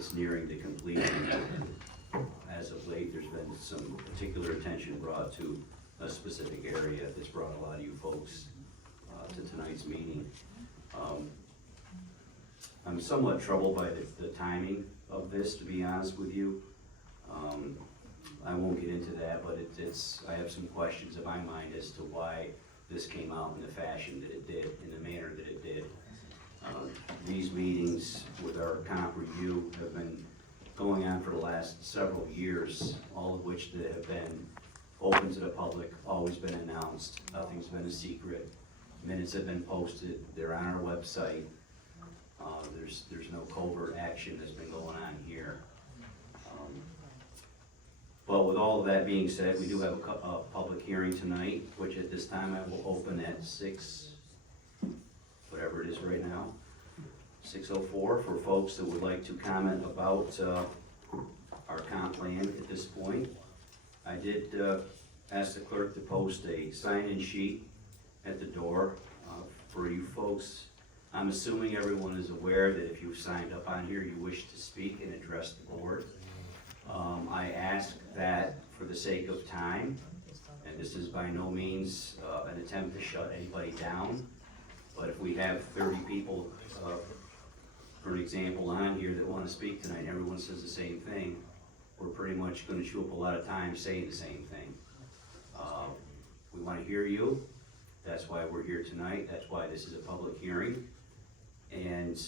it's nearing the completion. As of late, there's been some particular attention brought to a specific area that's brought a lot of you folks to tonight's meeting. I'm somewhat troubled by the timing of this, to be honest with you. I won't get into that, but I have some questions in my mind as to why this came out in the fashion that it did, in the manner that it did. These meetings with our comp review have been going on for the last several years, all of which that have been open to the public, always been announced, nothing's been a secret. Minutes have been posted, they're on our website. There's no covert action that's been going on here. But with all of that being said, we do have a public hearing tonight, which at this time I will open at 6, whatever it is right now, 6:04, for folks that would like to comment about our comp plan at this point. I did ask the clerk to post a sign-in sheet at the door for you folks. I'm assuming everyone is aware that if you've signed up on here, you wish to speak and address the board. I ask that for the sake of time, and this is by no means an attempt to shut anybody down, but if we have 30 people, for an example, on here that want to speak tonight, and everyone says the same thing, we're pretty much going to chew up a lot of time saying the same thing. We want to hear you. That's why we're here tonight. That's why this is a public hearing. And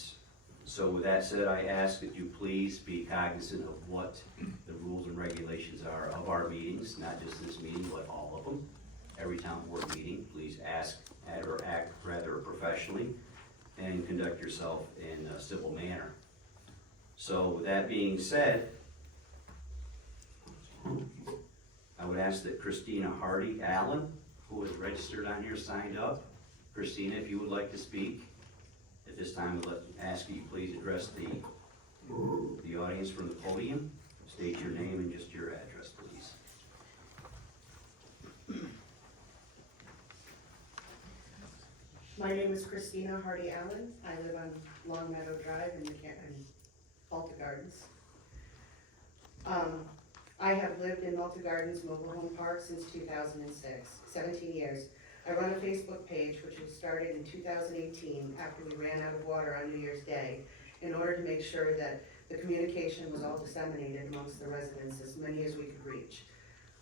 so with that said, I ask that you please be cognizant of what the rules and regulations are of our meetings, not just this meeting, but all of them. Every town board meeting, please ask or act rather professionally and conduct yourself in a civil manner. So with that being said, I would ask that Christina Hardy Allen, who is registered on here, signed up. Christina, if you would like to speak at this time, I'd ask you please address the audience from the podium. State your name and just your address, please. My name is Christina Hardy Allen. I live on Long Meadow Drive in Malta Gardens. I have lived in Malta Gardens Mobile Home Park since 2006, 17 years. I run a Facebook page which was started in 2018 after we ran out of water on New Year's Day in order to make sure that the communication was all disseminated amongst the residents, as many as we could reach.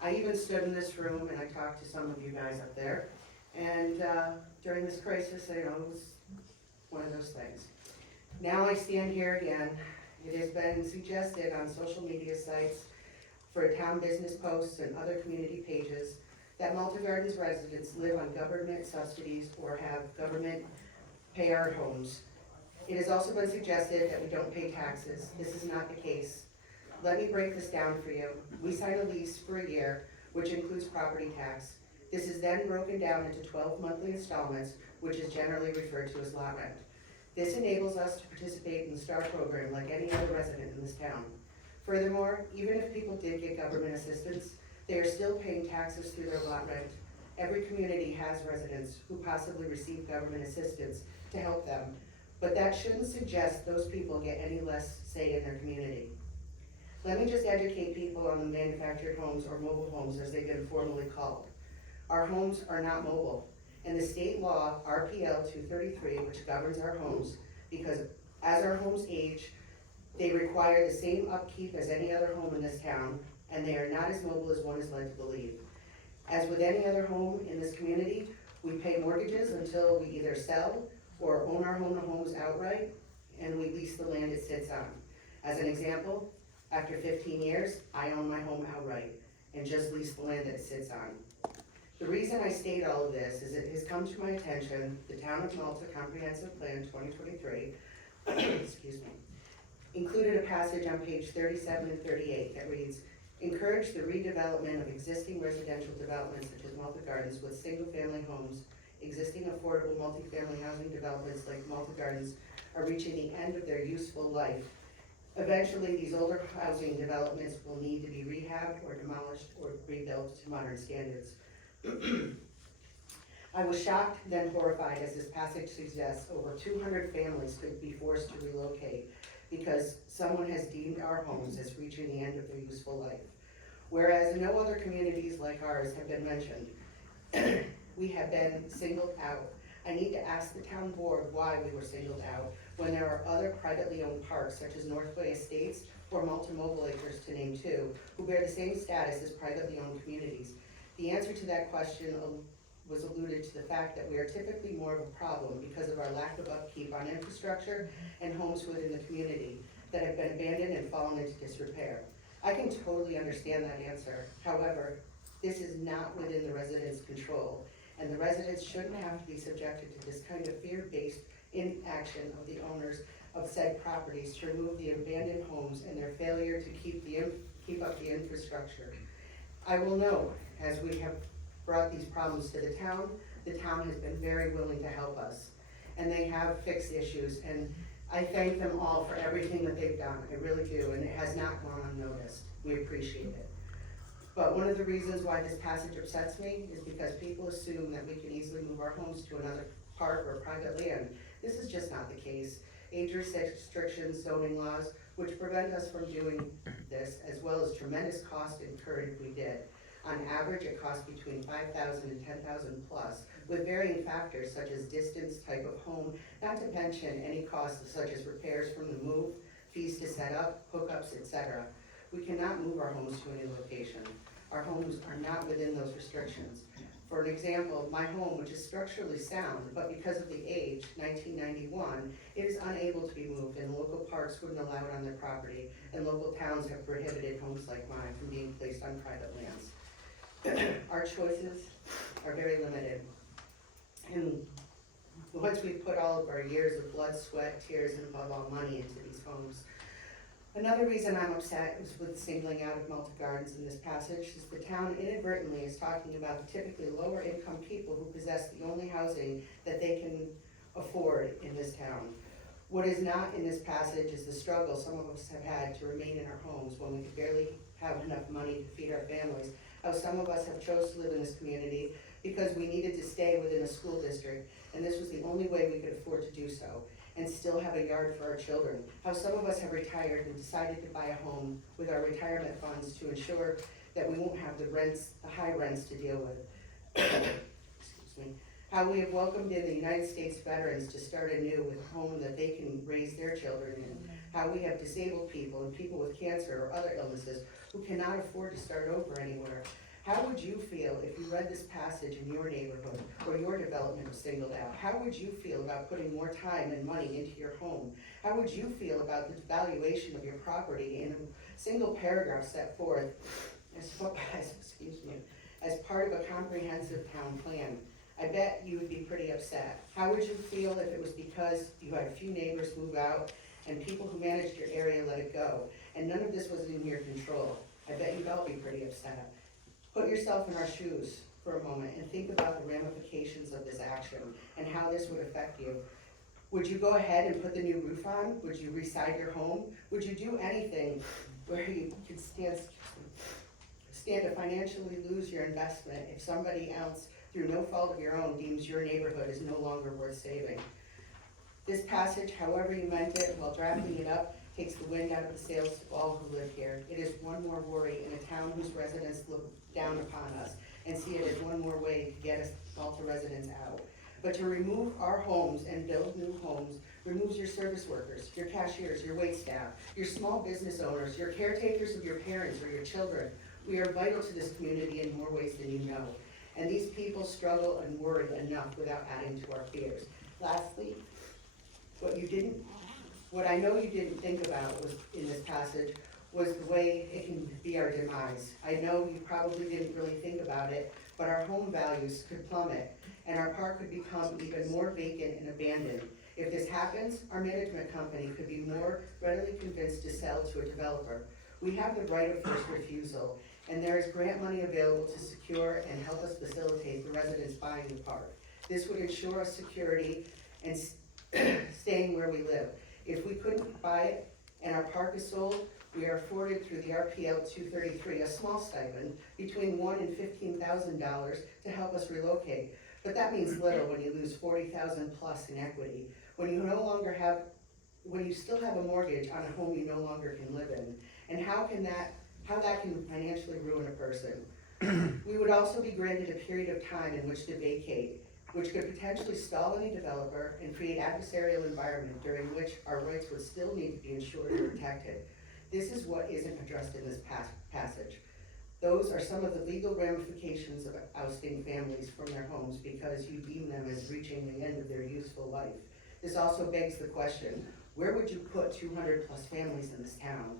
I even stood in this room and I talked to some of you guys up there. And during this crisis, it was one of those things. Now I stand here again. It has been suggested on social media sites, for town business posts and other community pages, that Malta Gardens residents live on government subsidies or have government pay our homes. It has also been suggested that we don't pay taxes. This is not the case. Let me break this down for you. We sign a lease for a year, which includes property tax. This is then broken down into 12 monthly installments, which is generally referred to as lot rent. This enables us to participate in the STAR program like any other resident in this town. Furthermore, even if people did get government assistance, they are still paying taxes through their lot rent. Every community has residents who possibly receive government assistance to help them, but that shouldn't suggest those people get any less say in their community. Let me just educate people on the manufactured homes or mobile homes as they've been formally called. Our homes are not mobile, and the state law, RPL 233, which governs our homes, because as our homes age, they require the same upkeep as any other home in this town, and they are not as mobile as one is led to believe. As with any other home in this community, we pay mortgages until we either sell or own our homes outright, and we lease the land it sits on. As an example, after 15 years, I own my home outright and just lease the land that it sits on. The reason I state all of this is it has come to my attention, the Town of Malta Comprehensive Plan 2023, excuse me, included a passage on page 37 and 38 that reads, encourage the redevelopment of existing residential developments such as Malta Gardens with single-family homes. Existing affordable multifamily housing developments like Malta Gardens are reaching the end of their useful life. Eventually, these older housing developments will need to be rehabbed or demolished or rebuilt to modern standards. I was shocked, then horrified, as this passage suggests over 200 families could be forced to relocate because someone has deemed our homes as reaching the end of their useful life. Whereas no other communities like ours have been mentioned, we have been singled out. I need to ask the town board why we were singled out when there are other privately owned parks such as Northway Estates or MaltaTB Acres, to name two, who bear the same status as privately owned communities. The answer to that question was alluded to the fact that we are typically more of a problem because of our lack of upkeep on infrastructure and homes within the community that have been abandoned and fallen into disrepair. I can totally understand that answer. However, this is not within the residents' control, and the residents shouldn't have to be subjected to this kind of fear-based inaction of the owners of said properties to remove the abandoned homes and their failure to keep up the infrastructure. I will note, as we have brought these problems to the town has been very willing to help us, and they have fixed issues, and I thank them all for everything that they've done, I really do, and it has not gone unnoticed. We appreciate it. But one of the reasons why this passage upsets me is because people assume that we can easily move our homes to another park or private land. This is just not the case. Age restrictions, zoning laws, which prevent us from doing this, as well as tremendous cost incurred if we did. On average, it costs between $5,000 and $10,000 plus, with varying factors such as distance, type of home, not to mention any costs such as repairs from the move, fees to set up, hookups, etc. We cannot move our homes to any location. Our homes are not within those restrictions. For an example, my home, which is structurally sound, but because of the age, 1991, it is unable to be moved, and local parks wouldn't allow it on their property, and local towns have prohibited homes like mine from being placed on private lands. Our choices are very limited. And once we've put all of our years of blood, sweat, tears, and above all money into these homes. Another reason I'm upset is with singling out of Malta Gardens in this passage is the town inadvertently is talking about the typically lower income people who possess the only housing that they can afford in this town. What is not in this passage is the struggle some of us have had to remain in our homes when we could barely have enough money to feed our families. How some of us have chose to live in this community because we needed to stay within a school district, and this was the only way we could afford to do so, and still have a yard for our children. How some of us have retired and decided to buy a home with our retirement funds to ensure that we won't have the high rents to deal with. Excuse me. How we have welcomed in the United States veterans to start anew with a home that they can raise their children in. How we have disabled people and people with cancer or other illnesses who cannot afford to start over anywhere. How would you feel if you read this passage in your neighborhood or your development was singled out? How would you feel about putting more time and money into your home? How would you feel about the valuation of your property in a single paragraph set forth as part of a comprehensive town plan? I bet you would be pretty upset. How would you feel if it was because you had a few neighbors move out and people who managed your area let it go, and none of this was in your control? I bet you'd all be pretty upset. Put yourself in our shoes for a moment and think about the ramifications of this action and how this would affect you. Would you go ahead and put the new roof on? Would you reside your home? Would you do anything where you could stand to financially lose your investment if somebody else, through no fault of your own, deems your neighborhood is no longer worth saving? This passage, however you meant it while drafting it up, takes the wind out of the sails of all who live here. It is one more worry in a town whose residents look down upon us and see it as one more way to get us Malta residents out. But to remove our homes and build new homes removes your service workers, your cashiers, your waitstaff, your small business owners, your caretakers of your parents or your children. We are vital to this community in more ways than you know. And these people struggle and worry enough without adding to our fears. Lastly, what I know you didn't think about was in this passage was the way it can be our demise. I know you probably didn't really think about it, but our home values could plummet and our park could become even more vacant and abandoned. If this happens, our management company could be more readily convinced to sell to a developer. We have the right of first refusal, and there is grant money available to secure and help us facilitate the residents buying the park. This would ensure us security and staying where we live. If we couldn't buy it and our park is sold, we are afforded through the RPL 233 a small stipend between $1,000 and $15,000 to help us relocate. But that means little when you lose $40,000 plus in equity. When you no longer have when you still have a mortgage on a home you no longer can live in, and how that can financially ruin a person. We would also be granted a period of time in which to vacate, which could potentially stall any developer and create adversarial environment during which our rights would still need to be ensured and protected. This is what isn't addressed in this passage. Those are some of the legal ramifications of ousting families from their homes because you deem them as reaching the end of their useful life. This also begs the question, where would you put 200 plus families in this town?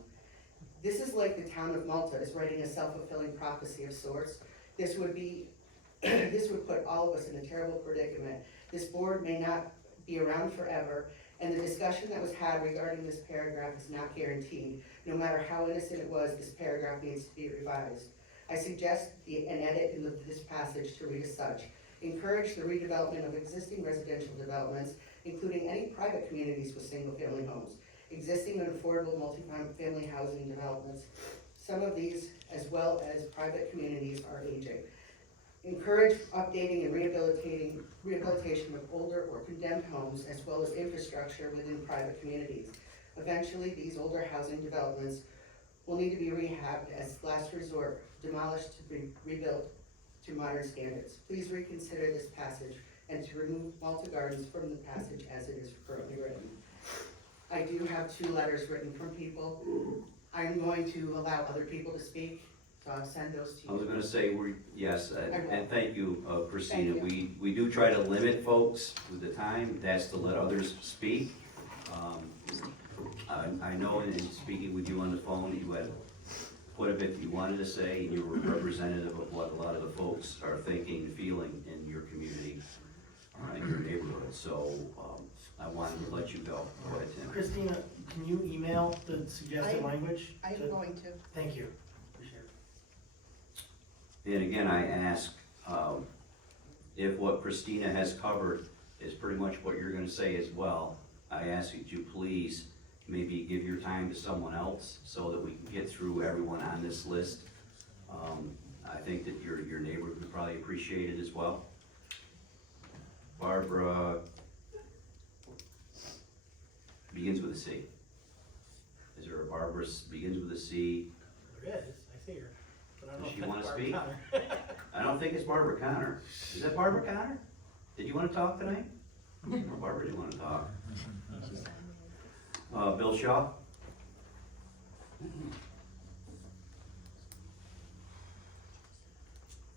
This is like the town of Malta is writing a self-fulfilling prophecy of sorts. This would put all of us in a terrible predicament. This board may not be around forever, and the discussion that was had regarding this paragraph is not guaranteed. No matter how innocent it was, this paragraph needs to be revised. I suggest an edit in this passage to read as such. Encourage the redevelopment of existing residential developments, including any private communities with single-family homes, existing and affordable multi-family housing developments. Some of these, as well as private communities, are aging. Encourage updating and rehabilitation of older or condemned homes, as well as infrastructure within private communities. Eventually, these older housing developments will need to be rehabbed as last resort, demolished to be rebuilt to modern standards. Please reconsider this passage and to remove Malta Gardens from the passage as it is currently written. I do have 2 letters written from people. I'm going to allow other people to speak, so I'll send those to you. I was gonna say, yes, and thank you, Christina. Thank you. We do try to limit folks with the time, that's to let others speak. I know in speaking with you on the phone, you had quite a bit that you wanted to say, and you were representative of what a lot of the folks are thinking, feeling in your community, in your neighborhood, so I wanted to let you go. Go ahead, Tim. Christina, can you email the suggested language? I'm going to. Thank you. Appreciate it. And again, I ask, if what Christina has covered is pretty much what you're gonna say as well, I ask that you please maybe give your time to someone else so that we can get through everyone on this list. I think that your neighbor would probably appreciate it as well. Barbara begins with a C. Is there a Barbara begins with a C? There is, I see her. But I don't know Does if she that's wanna Barbara speak? Connor. I don't think it's Barbara Connor. Is that Barbara Connor? Did you wanna talk tonight? Or Barbara didn't wanna talk? Bill Shaw?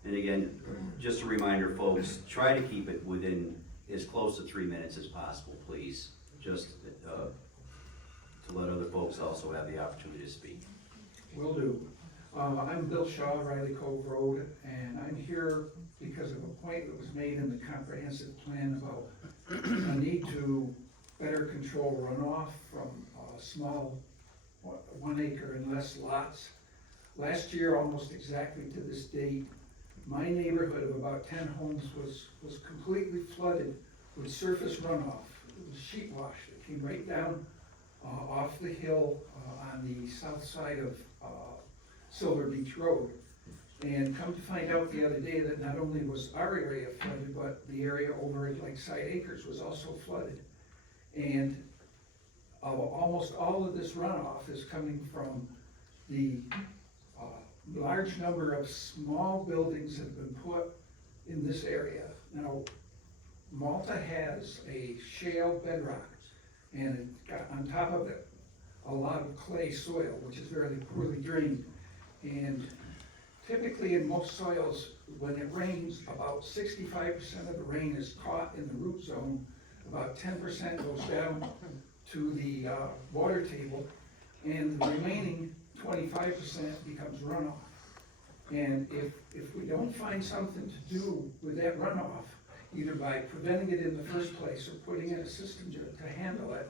And again, just a reminder, folks, try to keep it within as close to 3 minutes as possible, please. Just to let other folks also have the opportunity to speak. Will do. I'm Bill Shaw, Riley Cove Road, and I'm here because of a point that was made in the comprehensive plan about a need to better control runoff from small 1 acre and less lots. Last year, almost exactly to this date, my neighborhood of about 10 homes was completely flooded with surface runoff. It was sheet wash that came right down off the hill on the south side of Silver Beach Road. And come to find out the other day that not only was our area flooded, but the area over at Lakeside Acres was also flooded. And almost all of this runoff is coming from the large number of small buildings that have been put in this area. Now, Malta has a shale bedrock, and it got on top of it a lot of clay soil, which is very poorly drained. And typically in most soils, when it rains, about 65% of the rain is caught in the root zone, about 10% goes down to the water table, and the remaining 25% becomes runoff. And if we don't find something to do with that runoff, either by preventing it in the first place or putting in a system to handle it,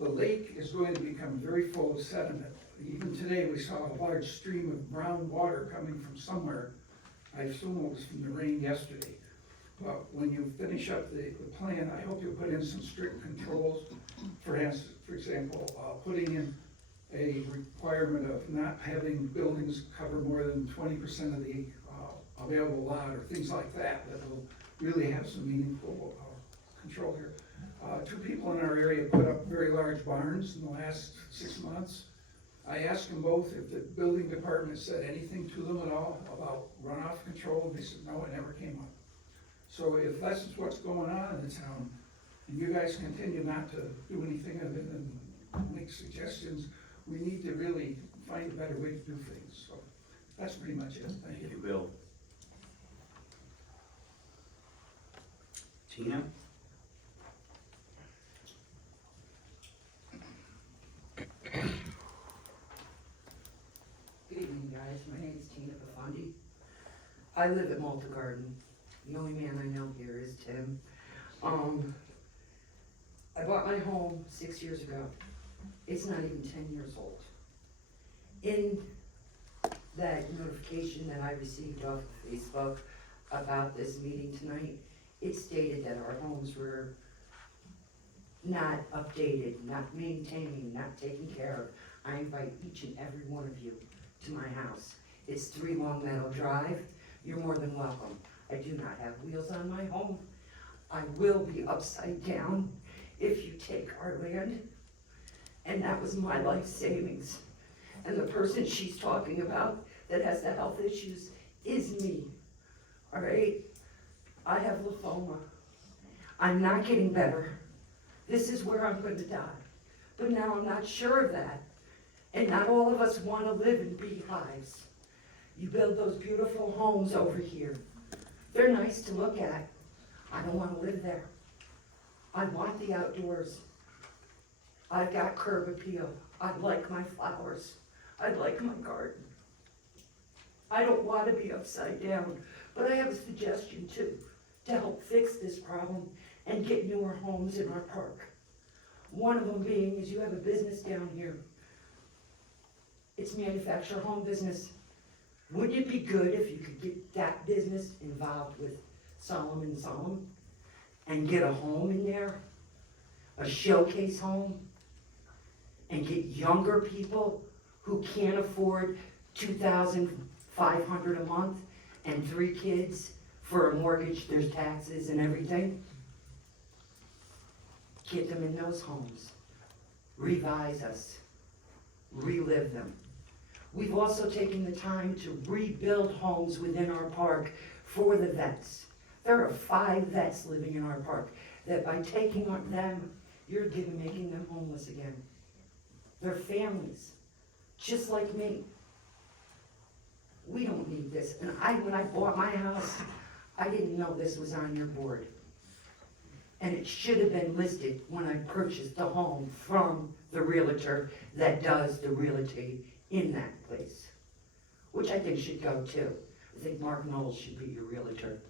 the lake is going to become very full of sediment. Even today, we saw a large stream of brown water coming from somewhere. I assume it was from the rain yesterday. But when you finish up the plan, I hope you'll put in some strict controls. For example, putting in a requirement of not having buildings cover more than 20% of the available lot, or things like that, that will really have some meaningful control here. Two people in our area put up very large barns in the last 6 months. I asked them both if the building department said anything to them at all about runoff control, and they said, no, it never came up. So if that's what's going on in the town, and you guys continue not to do anything other than make suggestions, we need to really find a better way to do things. So that's pretty much it. Thank Thank you. you, Bill. Tina? Good evening, guys. My name is Tina Pafundi. I live at Malta Garden. The only man I know here is Tim. I bought my home 6 years ago. It's not even 10 years old. In that notification that I received off of Facebook about this meeting tonight, it stated that our homes were not updated, not maintaining, not taken care of. I invite each and every one of you to my house. It's 3 Long Meadow Drive. You're more than welcome. I do not have wheels on my home. I will be upside down if you take our land. And that was my life savings. And the person she's talking about that has the health issues is me, all right? I have lymphoma. I'm not getting better. This is where I'm going to die. But now I'm not sure of that. And not all of us want to live in beehives. You build those beautiful homes over here. They're nice to look at. I don't want to live there. I want the outdoors. I've got curb appeal. I like my flowers. I like my garden. I don't want to be upside down, but I have a suggestion too, to help fix this problem and get newer homes in our park. One of them being is you have a business down here. It's manufactured home business. Wouldn't it be good if you could get that business involved with Solomon and get a home in there, a showcase home, and get younger people who can't afford $2,500 a month and 3 kids for a mortgage, there's taxes and everything? Get them in those homes. Revise us. Relive them. We've also taken the time to rebuild homes within our park for the vets. There are 5 vets living in our park that by taking on them, you're making them homeless again. They're families, just like me. We don't need this. And when I bought my house, I didn't know this was on your board. And it should have been listed when I purchased the home from the realtor that does the realty in that place, which I think should go too. I think Mark Knowles should be your realtor.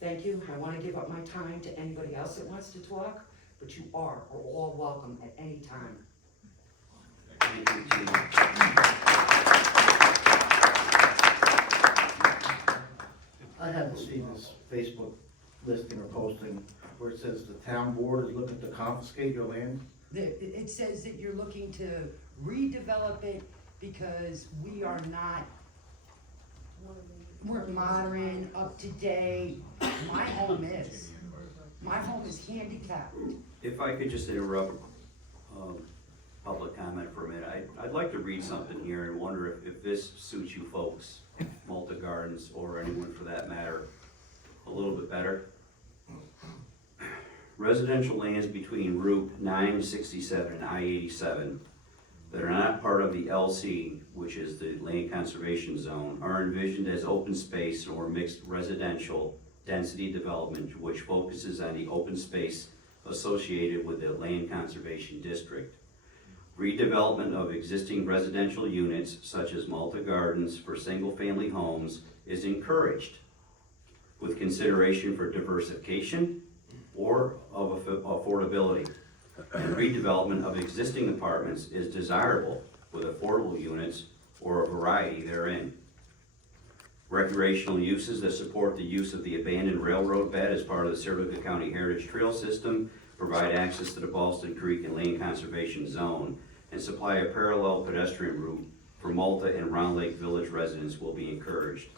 Thank you. I want to give up my time to anybody else that wants to talk, but you are all welcome at any time. Thank you, Tina. I haven't seen this Facebook listing or posting where it says the town board is looking to confiscate your land. It says that you're looking to redevelop it because we're modern, up to date. My home is handicapped. If I could just interrupt public comment for a minute, I'd like to read something here and wonder if this suits you folks, Malta Gardens, or anyone for that matter, a little bit better. Residential lands between Route 967 and I-87 that are not part of the LC, which is the Land Conservation Zone, are envisioned as open space or mixed residential density development, which focuses on the open space associated with the Land Conservation District. Redevelopment of existing residential units, such as Malta Gardens for single-family homes, is encouraged, with consideration for diversification or of affordability. And redevelopment of existing apartments is desirable with affordable units or a variety therein. Recreational uses that support the use of the abandoned railroad bed as part of the Saratoga County Heritage Trail System provide access to the Ballston Creek and Land Conservation Zone and supply a parallel pedestrian route for Malta and Round Lake Village residents will be encouraged.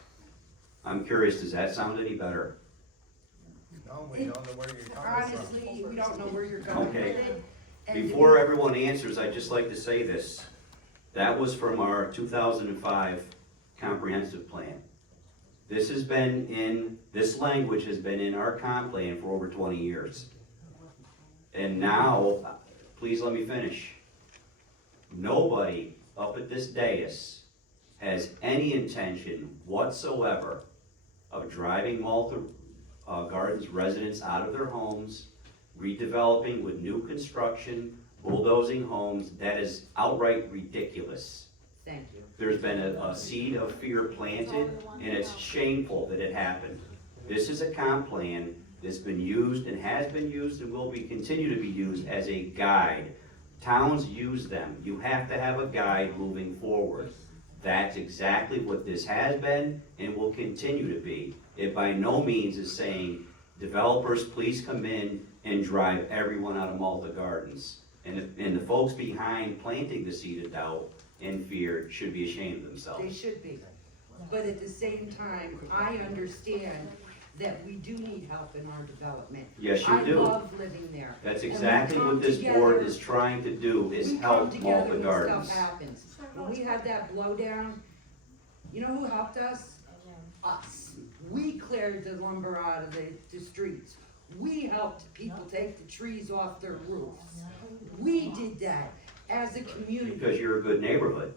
I'm curious, does that sound any better? No, No, we don't know where you're coming from. Honestly, we don't know where you're going with Okay. it. And to Before be- everyone answers, I'd just like to say this. That was from our 2005 comprehensive plan. This language has been in our comp plan for over 20 years. And now, please let me finish. Nobody up at this dais has any intention whatsoever of driving Malta Gardens residents out of their homes, redeveloping with new construction, bulldozing homes. That is outright ridiculous. Thank you. There's been a seed of fear planted, and it's shameful that it happened. This is a comp plan that's been used and has been used and will continue to be used as a guide. Towns use them. You have to have a guide moving forward. That's exactly what this has been and will continue to be. It by no means is saying, developers, please come in and drive everyone out of Malta Gardens. And the folks behind planting the seed of doubt and fear should be ashamed of They themselves. should be. But at the same time, I understand that we do need help in our development. Yes, you do. I love living there. That's And we exactly come what this board together- is trying to do, is we come help together Malta when Gardens. stuff happens. When we had that blowdown, you know who helped us? Us. We cleared the lumber out of the streets. We helped people take the trees off their roofs. We did that as a community. Because you're a good neighborhood,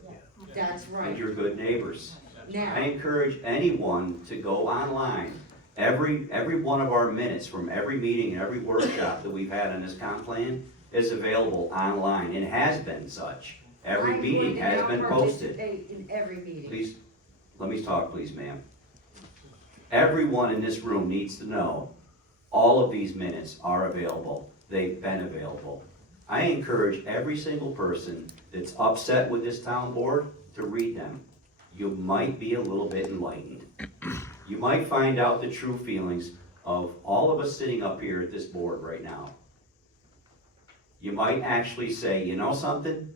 That's and right. you're good neighbors. I Now, encourage anyone to go online. Every one of our minutes from every meeting and every workshop that we've had on this comp plan is available online, and has been such. Every I'm meeting going to has now been posted. participate in every meeting. Please, let me talk, please, ma'am. Everyone in this room needs to know, all of these minutes are available. They've been available. I encourage every single person that's upset with this town board to read them. You might be a little bit enlightened. You might find out the true feelings of all of us sitting up here at this board right now. You might actually say, you know something?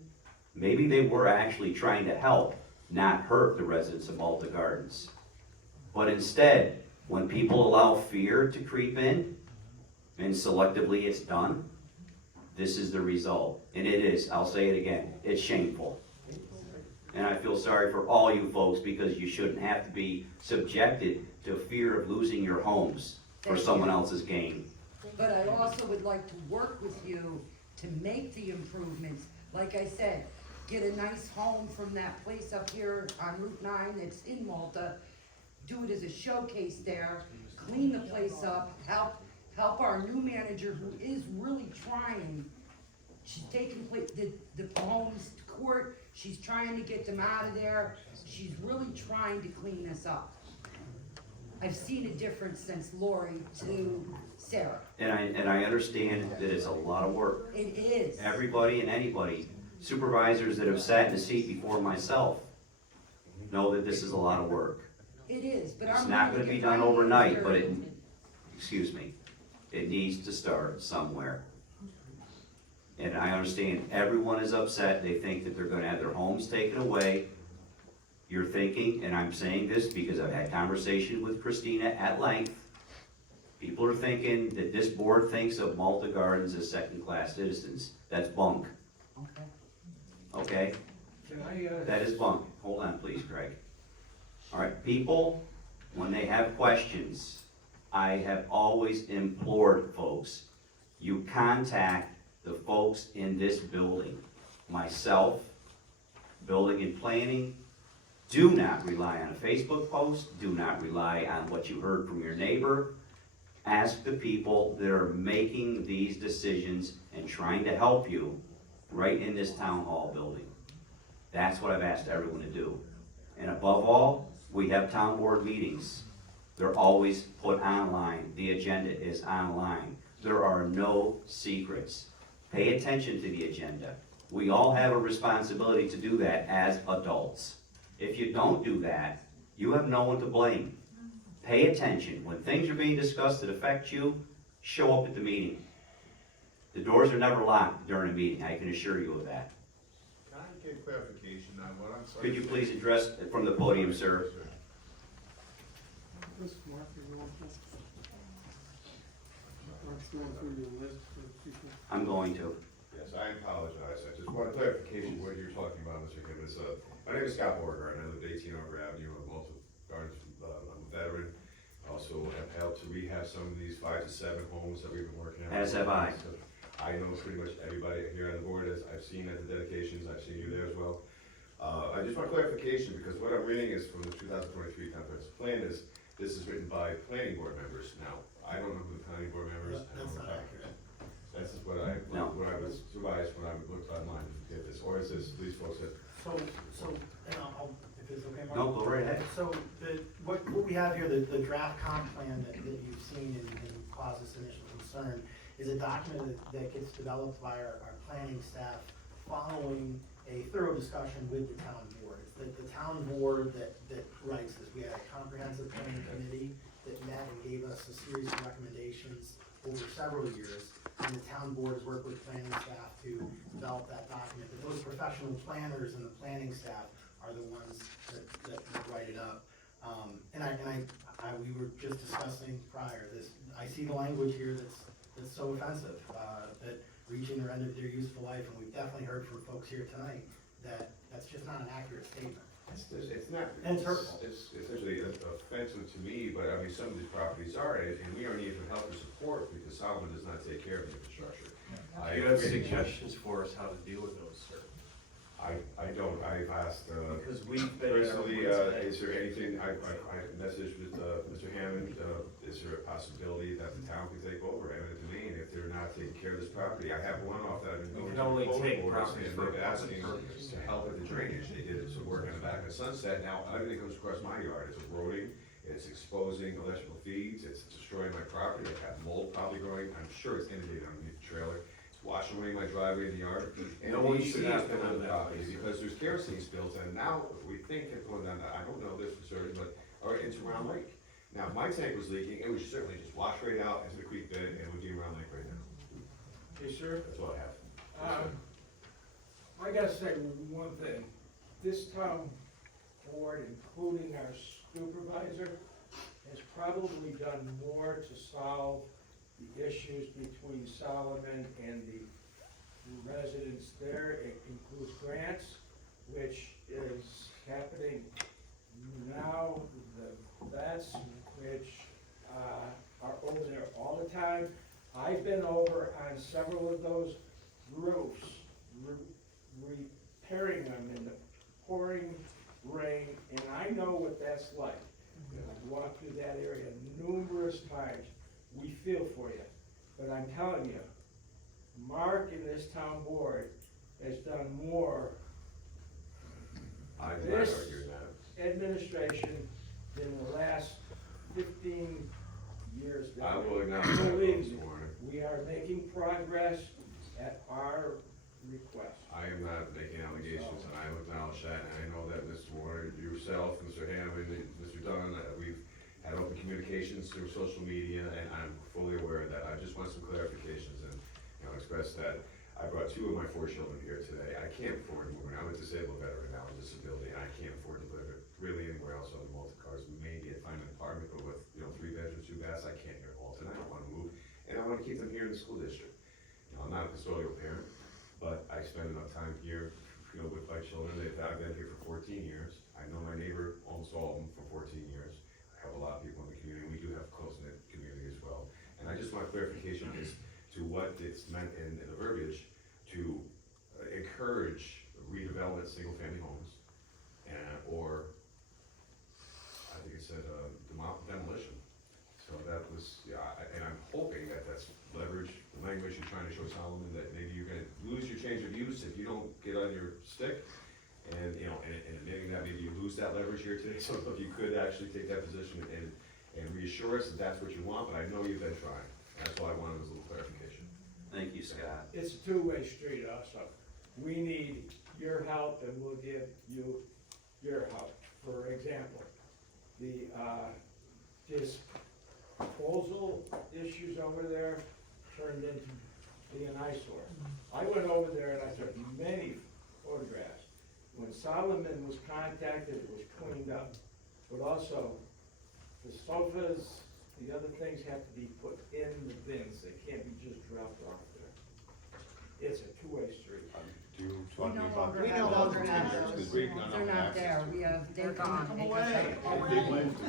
Maybe they were actually trying to help, not hurt the residents of Malta Gardens. But instead, when people allow fear to creep in, and selectively it's done, this is the result. And it is, I'll say it again, it's shameful. And I feel sorry for all you folks, because you shouldn't have to be subjected to fear of losing your homes for Thank you. someone else's gain. But I also would like to work with you to make the improvements. Like I said, get a nice home from that place up here on Route 9 that's in Malta. Do it as a showcase there, clean the place up, help our new manager who is really trying. She's taking the homes to court, she's trying to get them out of there. She's really trying to clean this up. I've seen a difference since Lori to Sarah. And I understand that it's a lot of work. It is. Everybody and anybody, supervisors that have sat in the seat before myself, know that this is a lot of work. It is, but I'm. It's not gonna really be done trying to overnight, answer- but it needs to start somewhere. And I understand everyone is upset, they think that they're gonna have their homes taken away. You're thinking, and I'm saying this because I've had conversation with Christina at length, people are thinking that this board thinks of Malta Gardens as second-class citizens. That's bunk, Okay. okay? Can I, That is bunk. Hold on, please, Craig. All right, people, when they have questions, I have always implored folks, you contact the folks in this building, myself, building and planning. Do not rely on a Facebook post. Do not rely on what you heard from your neighbor. Ask the people that are making these decisions and trying to help you right in this town hall building. That's what I've asked everyone to do. And above all, we have town board meetings. They're always put online. The agenda is online. There are no secrets. Pay attention to the agenda. We all have a responsibility to do that as adults. If you don't do that, you have no one to blame. Pay attention. When things are being discussed that affect you, show up at the meeting. The doors are never locked during a meeting, I can assure you of that. Can I get clarification on what I'm sorry? Could you please address from the podium, sir? Let's go through your list of people. I'm going to. Yes, I apologize. I just want clarification what you're talking about, Mr. Gibbons. My name is Scott Borger, and I live at 18 Arbor Avenue in Malta Gardens. I'm a veteran. Also have helped to rehab some of these 5 to 7 homes that we've been working on. As have I. So I know pretty much everybody here on the board, as I've seen at the dedications, I've seen you there as well. I just want clarification, because what I'm reading is from the 2023 comprehensive plan is, this is written by planning board members. Now, I don't know who the planning board members. That's not accurate. This is what No. I was supervised when I looked online to get this, or is this, these folks that, So, and if it's okay, Mark? No, go right ahead. So, what we have here, the draft comp plan that you've seen and caused this initial concern, is a document that gets developed by our planning staff following a thorough discussion with the town board. It's the town board that writes this. We had a comprehensive planning committee that met and gave us a series of recommendations over several years. And the town board has worked with planning staff to develop that document. But those professional planners and the planning staff are the ones that write it up. We were just discussing prior, I see the language here that's so offensive, that reaching the end of their useful life, and we've definitely heard from folks here tonight that that's just not an accurate statement. it's not. And it's hurtful. It's essentially offensive to me, but I mean, some of these properties are, and we aren't even help or support because Solomon does not take care of the infrastructure. Do you have suggestions for us how to deal with those, sir? I don't, I've asked, Because we've been. personally, is there anything, I messaged with, Mr. Hammond, is there a possibility that the town can take over eminent domain if they're not taking care of this property? I have one off that I've been We going can to only the take boards, properties and for a they're public asking purpose. to help with the drainage. They did some work on the back of Sunset. Now, everything comes across my yard. It's eroding, it's exposing electrical feeds, it's destroying my property. I have mold probably growing. I'm sure it's inundated underneath the trailer. Washing away my driveway in the yard. And No one DEC should is have to building have the that property place. because there's kerosene spills, and now we think it's going down, I don't know this for certain, but, or into Round Lake. Now, if my tank was leaking, it would certainly just wash right out into the creek bed and it would be in Round Lake right now. Hey, sir, That's all I have. Yes, sir. I gotta say one thing. This town board, including our supervisor, has probably done more to solve the issues between Solomon and the residents there. It includes grants, which is happening now, the vets, which are over there all the time. I've been over on several of those roofs, repairing them in the pouring rain, and I know what that's like. I've walked through that area numerous times. We feel for you, but I'm telling you, Mark and this town board has done more I'm not This- arguing that. administration than the last 15 years. I will acknowledge that, Believe Mr. me, Warner. we are making progress at our request. I am not making allegations, and I will acknowledge that, and I know that Mr. Warner, yourself, Mr. Hammond, and Mr. Dunn, we've had open communications through social media, and I'm fully aware of that. I just want some clarifications and, express that I brought 2 of my 4 children here today. I can't afford to move. I'm a disabled veteran now with disability, and I can't afford to live really anywhere else on the multi-cars. Maybe I'd find an apartment, but with, 3 bedrooms, 2 baths, I can't here in Walton. I don't wanna move, and I wanna keep them here in the school district. I'm not a custodial parent, but I spend enough time here, with my children. I've been here for 14 years. I know my neighbor, almost all of them, for 14 years. I have a lot of people in the community. We do have a close-knit community as well. And I just want clarification as to what it's meant in the verbiage to encourage redevelopment, single-family homes, or, I think it said, demolition. So that was, and I'm hoping that that's leverage, the language you're trying to show Solomon, that maybe you're gonna lose your change of use if you don't get on your stick. And, and admitting that maybe you lose that leverage here today, so if you could actually take that position and reassure us that that's what you want, but I know you've been trying. That's all I wanted was a little clarification. Thank you, Scott. It's a two-way street also. We need your help and we'll give you your help. For example, the, disposal issues over there turned into being an eyesore. I went over there and I took many photographs. When Solomon was contacted, it was cleaned up. But also, the sofas The other things have to be put in the bins, they can't be just dropped off there. It's a two-way street. Do you talk to me about? We no longer have those. Because we don't They're have not access there, to it. we have, they're gone.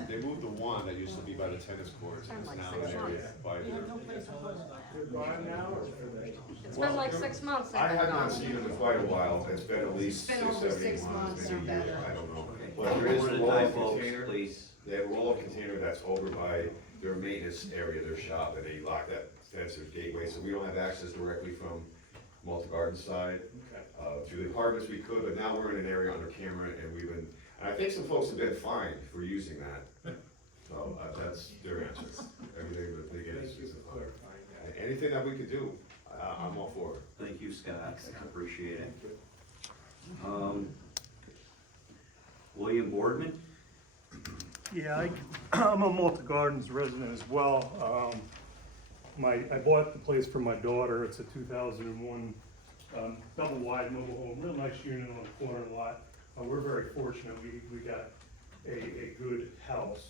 They moved the one that used to be by the tennis courts, and it's now an area by the. They're gone now, or are they? It's been like 6 months they've I been have not gone. seen them in quite a while, it's been at least It's been six, over 7, 8 6 months maybe or a year, better. I don't know. Okay. But there is One a at a roll-off time, folks, container, please. they have a roll-off container that's over by their maintenance area, their shop, and they lock that fence or gateway, so we don't have access directly from Malta Gardens side. Okay. To the apartments we could, but now we're in an area under camera, and we've been, and I think some folks have been fined for using that. So, that's their answer. Everything that they get Thank you is for a fine. clarifying that. Anything that we could do, I'm all for it. Thank you, Scott, appreciate it. Thank you. William Boardman? Yeah, I'm a Malta Gardens resident as well. I bought the place for my daughter. It's a 2001 double wide mobile home, real nice unit on the corner lot. We're very fortunate. We got a good house,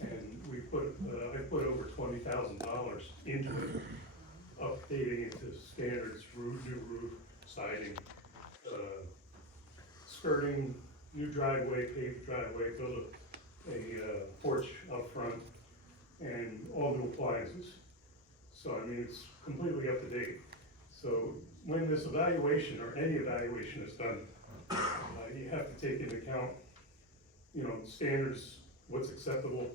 and I put over $20,000 into it, updating it to standards, new roof, siding, skirting, new driveway, paved driveway, built a porch up front, and all new appliances. So, I mean, it's completely up to date. So, when this evaluation, or any evaluation is done, you have to take into account, standards, what's acceptable,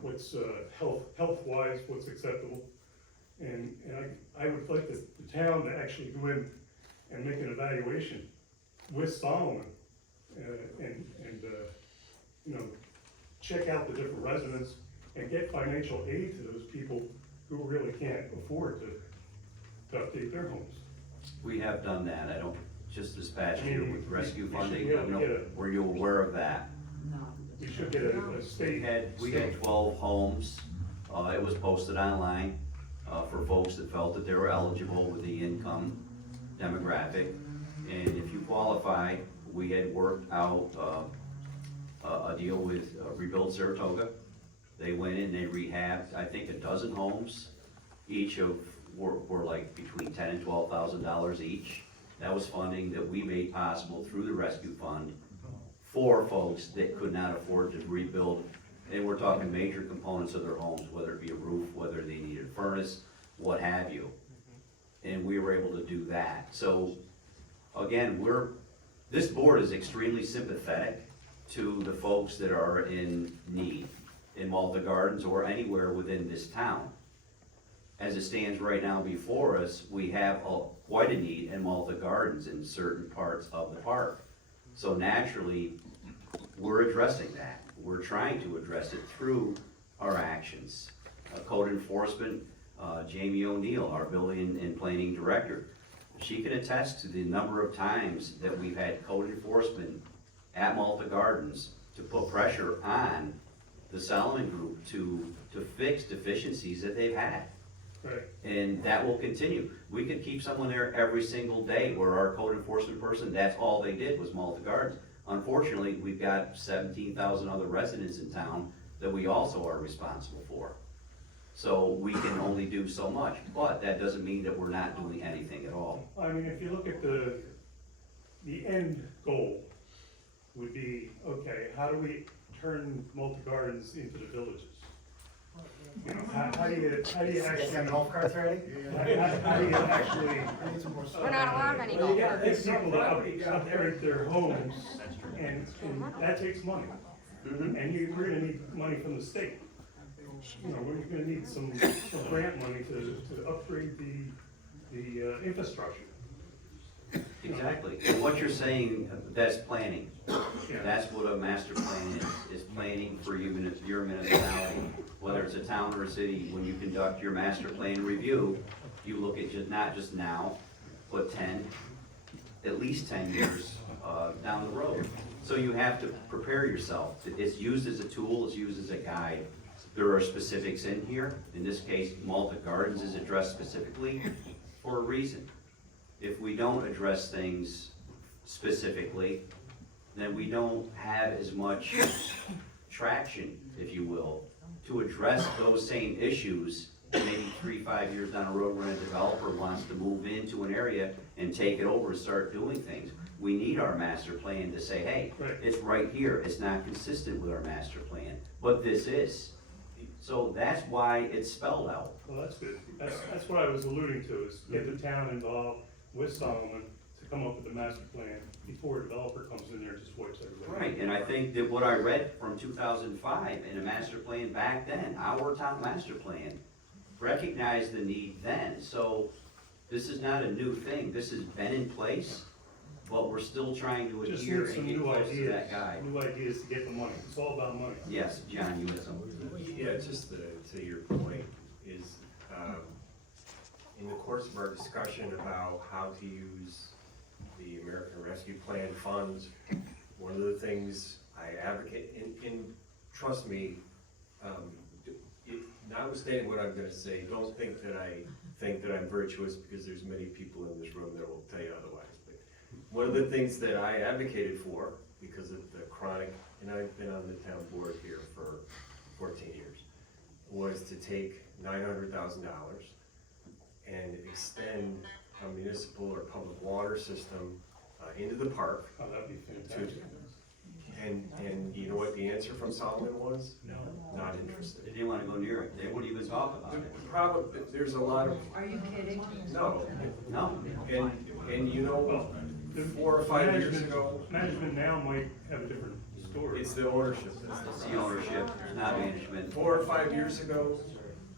what's health-wise, what's acceptable. And I would like the town to actually go in and make an evaluation with Solomon, and check out the different residents and get financial aid to those people who really can't afford to update their homes. We have done that, just this past year with rescue You should funding, be able to get were you aware of that? We should get a state. We had 12 homes, it was posted online, for folks that felt that they were eligible with the income demographic. And if you qualified, we had worked out, a deal with Rebuild Saratoga. They went in, they rehabbed, I think, a dozen homes, each were like between $10,000 and $12,000 each. That was funding that we made possible through the rescue fund for folks that could not afford to rebuild. And we're talking major components of their homes, whether it be a roof, whether they needed a furnace, what have you. And we were able to do that. So, again, this board is extremely sympathetic to the folks that are in need in Malta Gardens or anywhere within this town. As it stands right now before us, we have quite a need in Malta Gardens in certain parts of the park. So naturally, we're addressing that. We're trying to address it through our actions. Code enforcement, Jamie O'Neill, our building and planning director, she can attest to the number of times that we've had code enforcement at Malta Gardens to put pressure on the Solomon Group to fix deficiencies that they've had. Right. And that will continue. We could keep someone there every single day where our code enforcement person, that's all they did was Malta Gardens. Unfortunately, we've got 17,000 other residents in town that we also are responsible for. So we can only do so much, but that doesn't mean that we're not doing anything at all. I mean, if you look at the end goal would be, okay, how do we turn Malta Gardens into the villages? How do you Guys actually, have golf carts ready? how do you actually We're not allowed any Well, golf you carts. gotta get people to upgrade their homes, and that takes money. And we're gonna need money from the state. We're gonna need some grant money to upgrade the infrastructure. Exactly. And what you're saying, that's planning. Yeah. That's what a master plan is planning for your municipality. Whether it's a town or a city, when you conduct your master plan review, you look at not just now, but at least 10 years down the road. So you have to prepare yourself. It's used as a tool, it's used as a guide. There are specifics in here. In this case, Malta Gardens is addressed specifically for a reason. If we don't address things specifically, then we don't have as much traction, if you will, to address those same issues, maybe 3-5 years down the road, when a developer wants to move into an area and take it over and start doing things. We need our master plan to say, hey, Right. it's right here, it's not consistent with our master plan, but this is. So that's why it's spelled out. Well, that's good. That's what I was alluding to, is get the town involved with Solomon to come up with the master plan before a developer comes in there and just wipes everything. Right, and I think that what I read from 2005 in a master plan back then, our town master plan, recognized the need then. So this is not a new thing, this has been in place, but we're still trying to Just adhere need some and get new close to ideas, that guy. new ideas to get the money. It's all about money. Yes, John, you had something. Yeah, just to your point, is, in the course of our discussion about how to use the American Rescue Plan funds, one of the things I advocate, and trust me, notwithstanding what I'm gonna say, don't think that I think that I'm virtuous, because there's many people in this room that will tell you otherwise. But one of the things that I advocated for, because of the chronic, and I've been on the town board here for 14 years, was to take $900,000 and extend a municipal or public water system into the park. Oh, that'd be fantastic. And you know what the answer from Solomon was? No. Not interested. They didn't wanna go near it, they wouldn't even talk about The it. problem, there's a lot of, Are you kidding? no, No, and you know, Well, the 4 or 5 years management- ago, Management now might have a different story. it's the ownership. that's it's the ownership, not management. 4 or 5 years ago,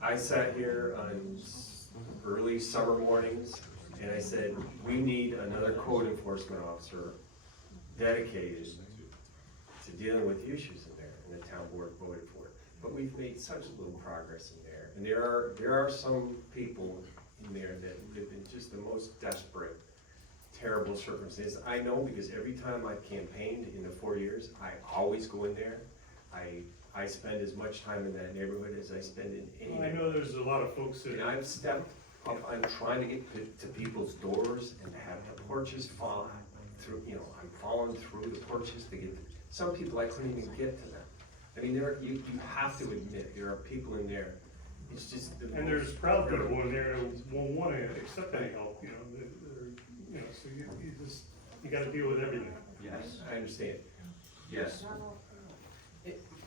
I sat here on early summer mornings, and I said, we need another code enforcement officer dedicated to dealing with the issues in there, and the town board voted for it. But we've made such little progress in there, and there are some people in there that live in just the most desperate, terrible circumstances. I know, because every time I've campaigned in the 4 years, I always go in there. I spend as much time in that neighborhood as I spend in any. I know there's a lot of folks that. And I've stepped up, I'm trying to get to people's doors and have the porches fall through, you know, I'm falling through the porches to get, some people I couldn't even get to them. I mean, you have to admit, there are people in there, it's just. And there's proud people in there who won't wanna accept any help, you know, so you gotta deal with everything. Yes, I understand. yes.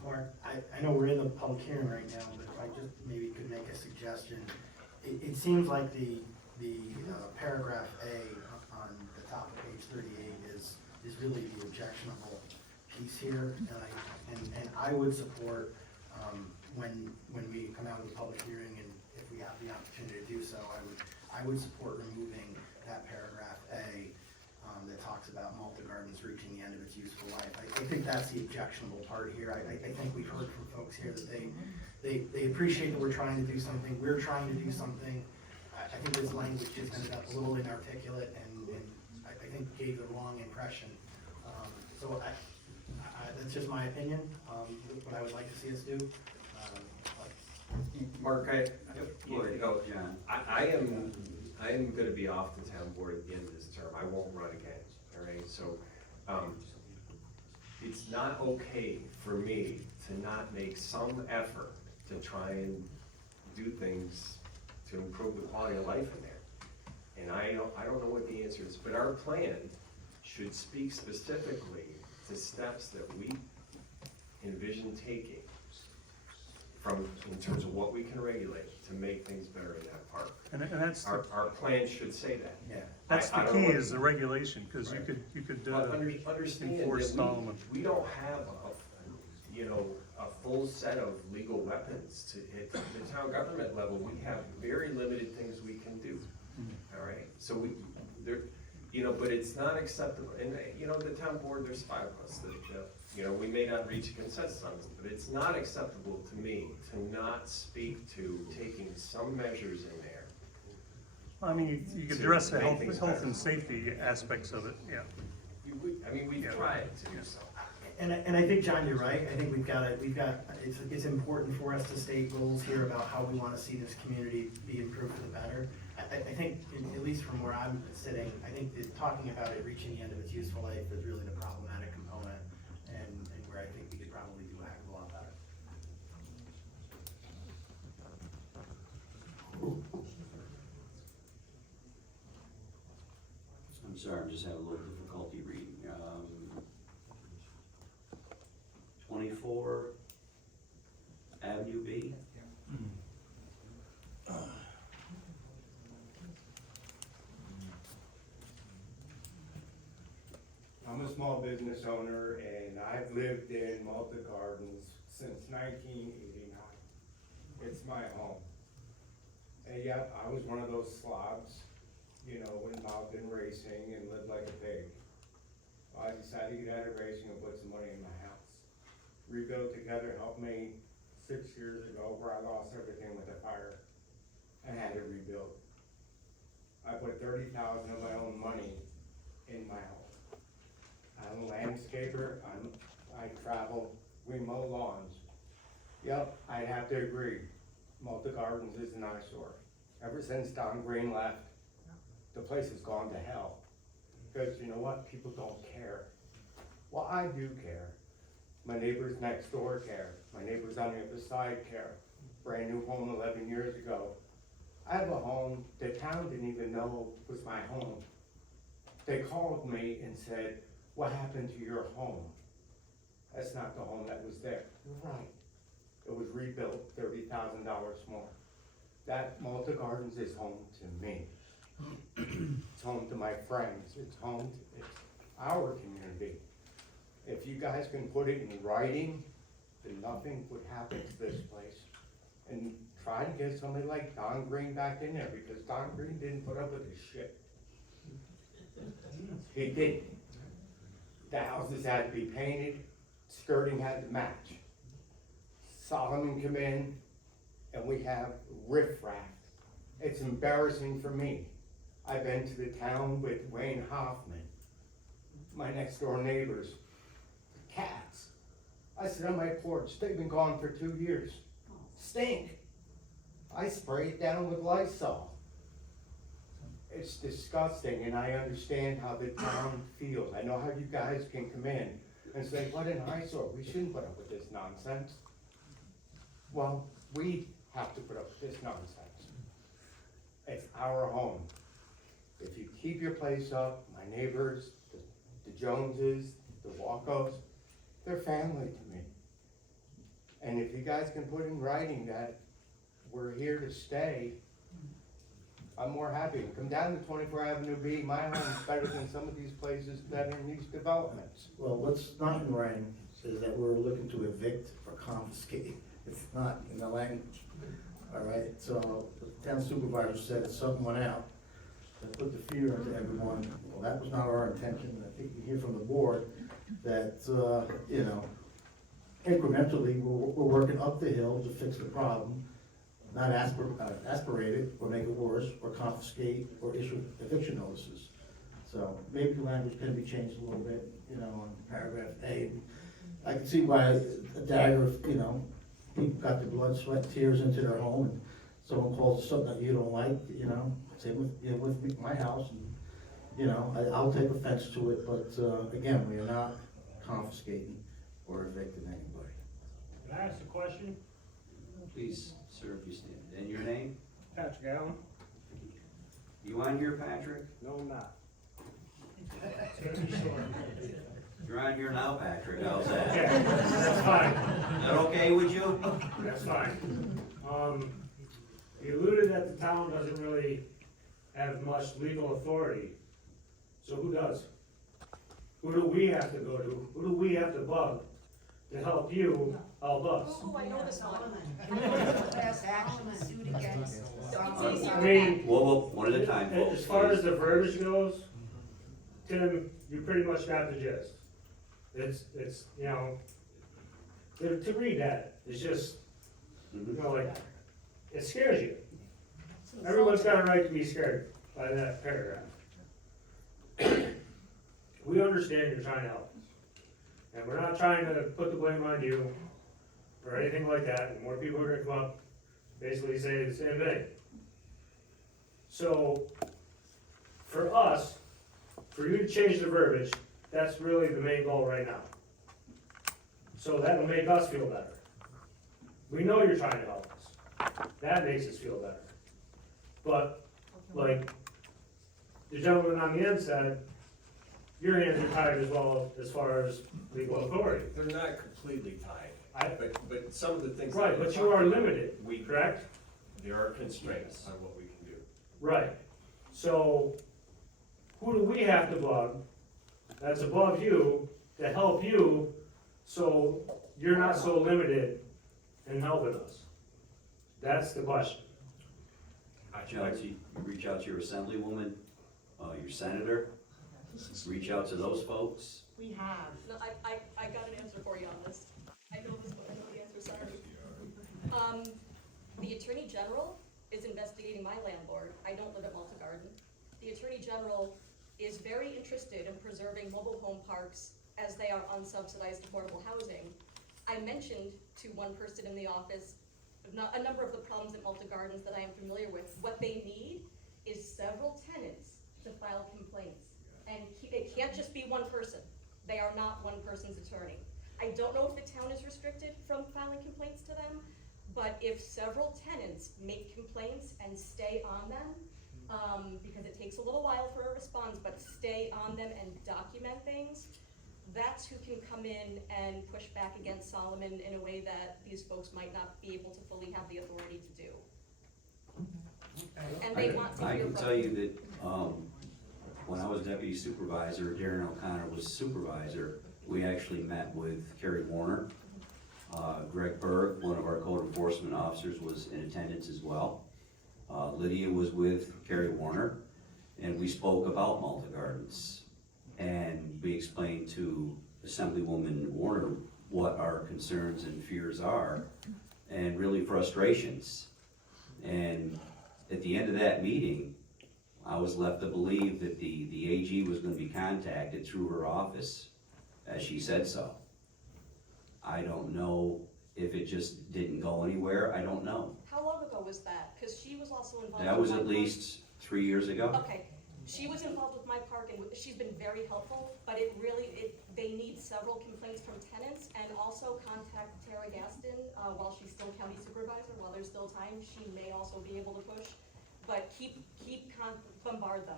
Mark, I know we're in the public hearing right now, but if I just maybe could make a suggestion. It seems like the paragraph A on the top of page 38 is really the objectionable piece here. And I would support, when we come out of the public hearing, and if we have the opportunity to do so, I would support removing that paragraph A that talks about Malta Gardens reaching the end of its useful life. I think that's the objectionable part here. I think we've heard from folks here that they appreciate that we're trying to do something, we're trying to do something. I think this language just ended up a little inarticulate and I think gave the wrong impression. So that's just my opinion, what I would like to see us do. Mark, Go ahead, John. I am gonna be off the town board at the end of this term, I won't run again, all right, so, it's not okay for me to not make some effort to try and do things to improve the quality of life in there. And I don't know what the answer is, but our plan should speak specifically to steps that we envision taking in terms of what we can regulate to make things better in that park. And that's, Our plan should say that. Yeah. that's the I don't key, know what- is the regulation, cause Right. you could, But understand enforce that Solomon. we don't have a full set of legal weapons at the town government level. We have very limited things we can do, all right? So but it's not acceptable, and, the town board, there's 5 of us that, we may not reach a consensus on this, but it's not acceptable to me to not speak to taking some measures in there. I mean, you could To address the make health things and better. safety aspects of it, yeah. We've Yeah. tried to do so. And I think, John, you're right. I think it's important for us to state goals here about how we want to see this community be improved for the better. I think, at least from where I'm sitting, I think that talking about it reaching the end of its useful life is really the problematic component, and where I think we could probably do a heck of a lot better. I'm sorry, I'm just having a little difficulty reading. 24 Avenue B? I'm a small business owner and I've lived in Malta Gardens since 1989. It's my home. And yeah, I was one of those slobs, you know, involved in racing and lived like a pig. I decided to get out of racing and put some money in my house. Rebuild Together helped me 6 years ago where I lost everything with a fire and had to rebuild. I put $30,000 of my own money in my home. I'm a landscaper, I travel, we mow lawns. Yep, I'd have to agree, Malta Gardens is an eyesore. Ever since Don Green left, the place has gone to hell. Because you know what, people don't care. Well, I do care. My neighbors next door care, my neighbors on the other side care. Brand new home 11 years ago. I have a home the town didn't even know was my home. They called me and said, what happened to your home? That's not the home that was there. You're right. It was rebuilt, $30,000 more. That Malta Gardens is home to me. It's home to my friends. It's our community. If you guys can put it in writing, then nothing would happen to this place. And try to get somebody like Don Green back in there, because Don Green didn't put up with this shit. He didn't. The houses had to be painted, skirting had to match. Solomon come in, and we have riffraff. It's embarrassing for me. I've been to the town with Wayne Hoffman, my next door neighbors, cats. I sit on my porch, they've been gone for 2 years. Stink. I spray it down with Lysol. It's disgusting, and I understand how the town feels. I know how you guys can come in and say, what an eyesore, we shouldn't put up with this nonsense. Well, we have to put up with this nonsense. It's our home. If you keep your place up, my neighbors, the Joneses, the Walkos, they're family to me. And if you guys can put in writing that we're here to stay, I'm more happy. Come down to 24 Avenue B, my home's better than some of these places that are in these developments. Well, what's not in writing is that we're looking to evict or confiscate. It's not in the language, all right? So the town supervisor said something went out that put the fear into everyone. Well, that was not our intention. I think you hear from the board that, you know, incrementally, we're working up the hill to fix the problem, not aspirate it or make it worse or confiscate or issue eviction notices. So maybe the language can be changed a little bit, you know, on paragraph A. I can see why a dagger, you know, people got their blood, sweat, tears into their home, and someone calls something that you don't like, you know, same with, you know, with me, my house, and, you know, I'll take offense to it, but, again, we are not confiscating or evicting anybody. Can I ask a question? Please, sir, if you stand. And your name? Patrick Allen? You on here, Patrick? No, I'm not. You're on here now, Patrick. How's that? Okay, that's fine. Is that okay with you? That's fine. You alluded that the town doesn't really have much legal authority. So who does? Who do we have to go to? Who do we have to bug to help you help us? Oh, I know this one. Class action suit against I mean, Whoa, one at a time, folks. as far as please. the verbiage goes, Tim, you pretty much got the gist. It's, you know, to read that, it's just, you know, like, it scares you. Everyone's got a right to be scared by that paragraph. We understand you're trying to help us. And we're not trying to put the blame on you or anything like that, and more people are gonna come up, basically say the same thing. So, for us, for you to change the verbiage, that's really the main goal right now. So that'll make us feel better. We know you're trying to help us. That makes us feel better. But, like, the gentleman on the end said, your hands are tied as well as far as legal authority. They're not completely tied, I- but some of the things. Right, that we're but you are talking about, limited, correct? There are constraints on what we can do. Right. So, who do we have to bug that's above you to help you so you're not so limited in helping us? That's the question. Reach out to your assemblywoman, your senator, reach out to those folks. We have. No, I got an answer for you on this. I know this, but I know the answer, sorry. The Attorney General is investigating my landlord. I don't live at Malta Garden. The Attorney General is very interested in preserving mobile home parks as they are unsubsidized affordable housing. I mentioned to one person in the office a number of the problems at Malta Gardens that I am familiar with. What they need is several tenants to file complaints. And it can't just be one person. They are not one person's attorney. I don't know if the town is restricted from filing complaints to them, but if several tenants make complaints and stay on them, because it takes a little while for a response, but stay on them and document things, that's who can come in and push back against Solomon in a way that these folks might not be able to fully have the authority to do. And they want to I hear can from tell you that, when I was deputy supervisor, Darren O'Connor was supervisor, we actually met with Kerry Warner. Greg Berg, one of our code enforcement officers, was in attendance as well. Lydia was with Kerry Warner, and we spoke about Malta Gardens. And we explained to Assemblywoman Warner what our concerns and fears are, and really frustrations. And at the end of that meeting, I was left to believe that the AG was gonna be contacted through her office, as she said so. I don't know if it just didn't go anywhere, I don't know. How long ago was that? Because she was also involved. That with was my at park. least 3 years ago. Okay, she was involved with my park and she's been very helpful, but they need several complaints from tenants, and also contact Tara Gaston, while she's still county supervisor, while there's still time, she may also be able to push. But bombard them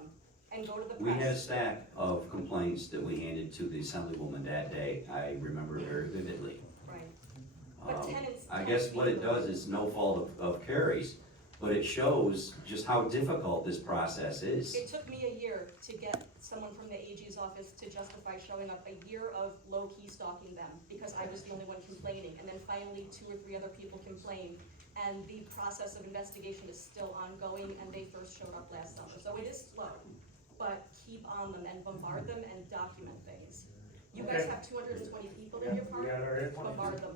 and go to the press. We had a stack of complaints that we handed to the Assemblywoman that day, I remember very vividly. Right. But tenants. I guess what it does is no fault of Carrie's, but it shows just how difficult this process is. It took me a year to get someone from the AG's office to justify showing up, a year of low-key stalking them, because I was the only one complaining, and then finally 2 or 3 other people complained, and the process of investigation is still ongoing, and they first showed up last summer. So it is slow, but keep on them and bombard them and document things. You guys Okay. have 220 people in your park, We got our input. bombard them.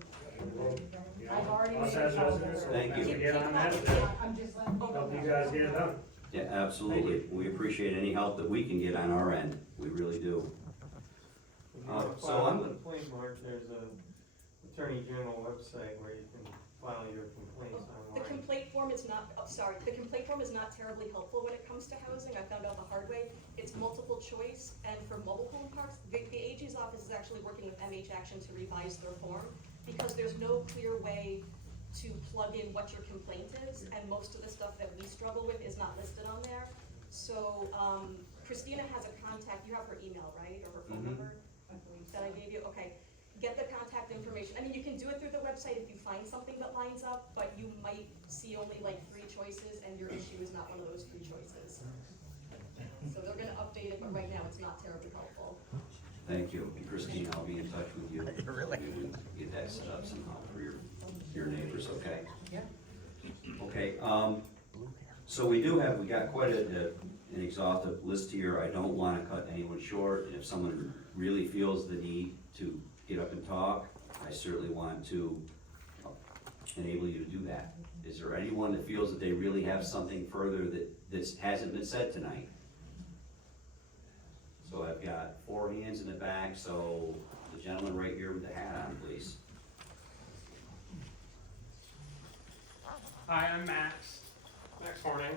I've already Us made as a call. residents, Thank you. we get on that, to I'm just letting you know. help you guys get it done. Yeah, absolutely. We appreciate any help that we can get on our end. We really do. So I'm gonna, Complaint mark, there's a Attorney General website where you can file your complaints The online. complaint form is not, the complaint form is not terribly helpful when it comes to housing. I found out the hard way. It's multiple choice, and for mobile home parks, the AG's office is actually working with MH Action to revise their form, because there's no clear way to plug in what your complaint is, and most of the stuff that we struggle with is not listed on there. So, Christina has a contact, you have her email, right, or her phone Mhm. number that I gave you? Okay. Get the contact information. I mean, you can do it through the website if you find something that lines up, but you might see only like 3 choices, and your issue is not one of those 3 choices. So they're gonna update it, but right now it's not terribly helpful. thank you. Christine, I'll be in touch with you. Really? Get that set up somehow for your neighbors, okay? Yeah. Okay, so we got quite an exhaustive list here. I don't wanna cut anyone short, and if someone really feels the need to get up and talk, I certainly want to enable you to do that. Is there anyone that feels that they really have something further that hasn't been said tonight? So I've got 4 hands in the back, so the gentleman right here with the hat on, please. Hi, I'm Max Horning.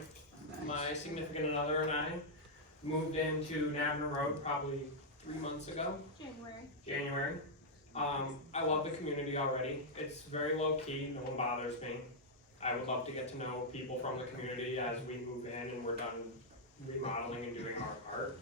My significant other and I moved into Navner Road probably 3 months ago, January. I love the community already. It's very low key, no one bothers me. I would love to get to know people from the community as we move in and we're done remodeling and doing our part.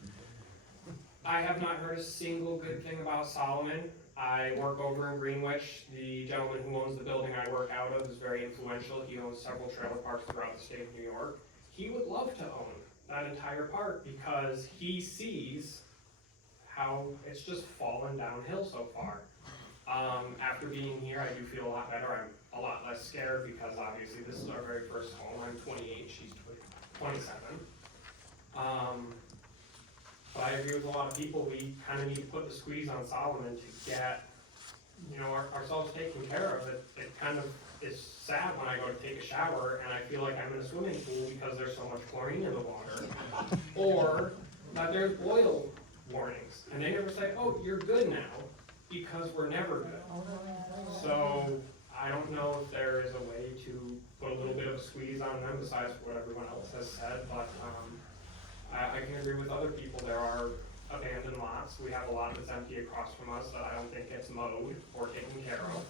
I have not heard a single good thing about Solomon. I work over in Greenwich. The gentleman who owns the building I work out of is very influential. He owns several trailer parks throughout the state of New York. He would love to own that entire park because he sees how it's just fallen downhill so far. After being here, I do feel a lot better. I'm a lot less scared because obviously this is our very first home. I'm 28, she's 27. But I agree with a lot of people. We kind of need to put the squeeze on Solomon to get, ourselves taken care of. It kind of is sad when I go to take a shower and I feel like I'm in a swimming pool because there's so much chlorine in the water. Or that there's oil warnings, and they never say, oh, you're good now, because we're never good. So I don't know if there is a way to put a little bit of a squeeze on them besides what everyone else has said, but I can agree with other people. There are abandoned lots. We have a lot that's empty across from us that I don't think gets mowed or taken care of.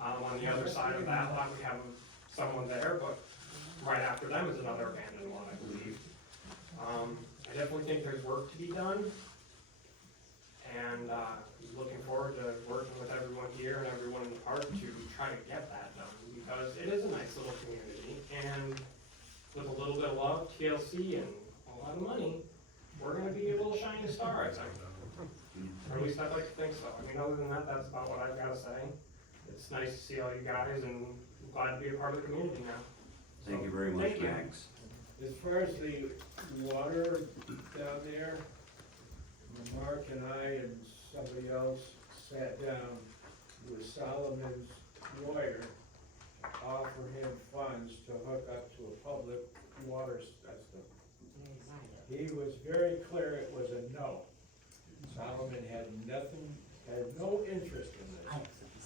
On the other side of that lot, we have someone there, but right after them is another abandoned lot, I believe. I definitely think there's work to be done, and looking forward to working with everyone here and everyone in the park to try to get that done, because it is a nice little community, and with a little bit of love, TLC, and a lot of money, we're gonna be able to shine a star, I think. Or at least I'd like to think so. I mean, other than that, that's about what I've gotta say. It's nice to see all you guys, and I'm glad to be a part of the community now. Thank you very much, Thank you. Max. As far as the water down there, Mark and I and somebody else sat down with Solomon's lawyer, offer him funds to hook up to a public water system. He was very clear it was a no. Solomon had no interest in this.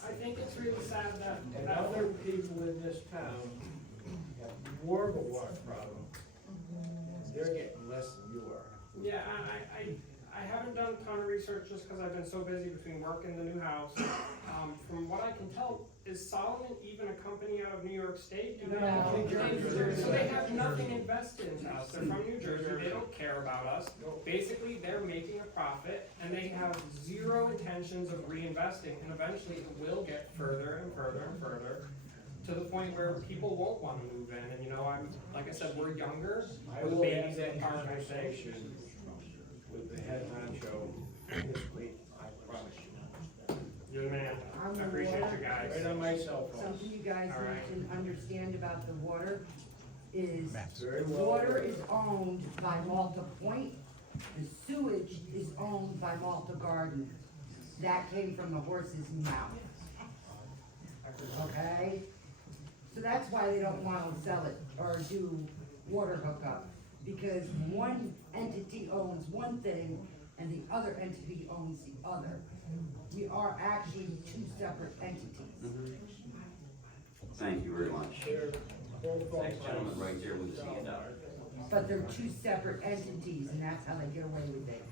I think it's really sad that. And other people in this town have more of a water problem. They're getting less than you are. Yeah, I haven't done a ton of research just because I've been so busy between work and the new house. From what I can tell, is Solomon even a company out of New York State? Do they have, so they have nothing invested in us. They're from New Jersey. They don't care about us. Basically, they're making a profit, and they have zero intentions of reinvesting. And eventually, it will get further and further and further, to the point where people won't want to move in. And like I said, we're younger. I With will have babies that in the park, I think. conversation with the head honcho this week, I promise you. You're the man. I appreciate you guys. Right on my cell phone. Something you guys All right. need to understand about the water is, Very well. water is owned by Malta Point, the sewage is owned by Malta Garden. That came from the horse's mouth. Okay? So that's why they don't wanna sell it or do water hookup, because one entity owns one thing and the other entity owns the other. We are actually two separate entities. Thank you very much. They're both owned Next by gentleman right there with his hand up. But they're two separate entities, and that's how they get away with it.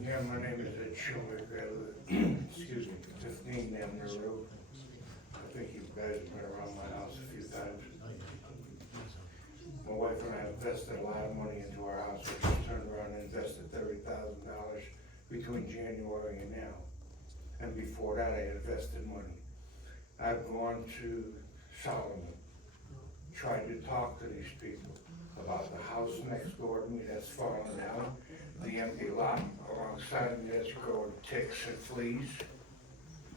Yeah, my name is Ed Schumer, I live, excuse me, 15 Avenue Road. I think you guys have been around my house a few times. My wife and I invested a lot of money into our house. We just turned around and invested $30,000 between January and now. And before that, I invested money. I've gone to Solomon, tried to talk to these people about the house next door to me that's falling down, the empty lot alongside me that's growing ticks and fleas,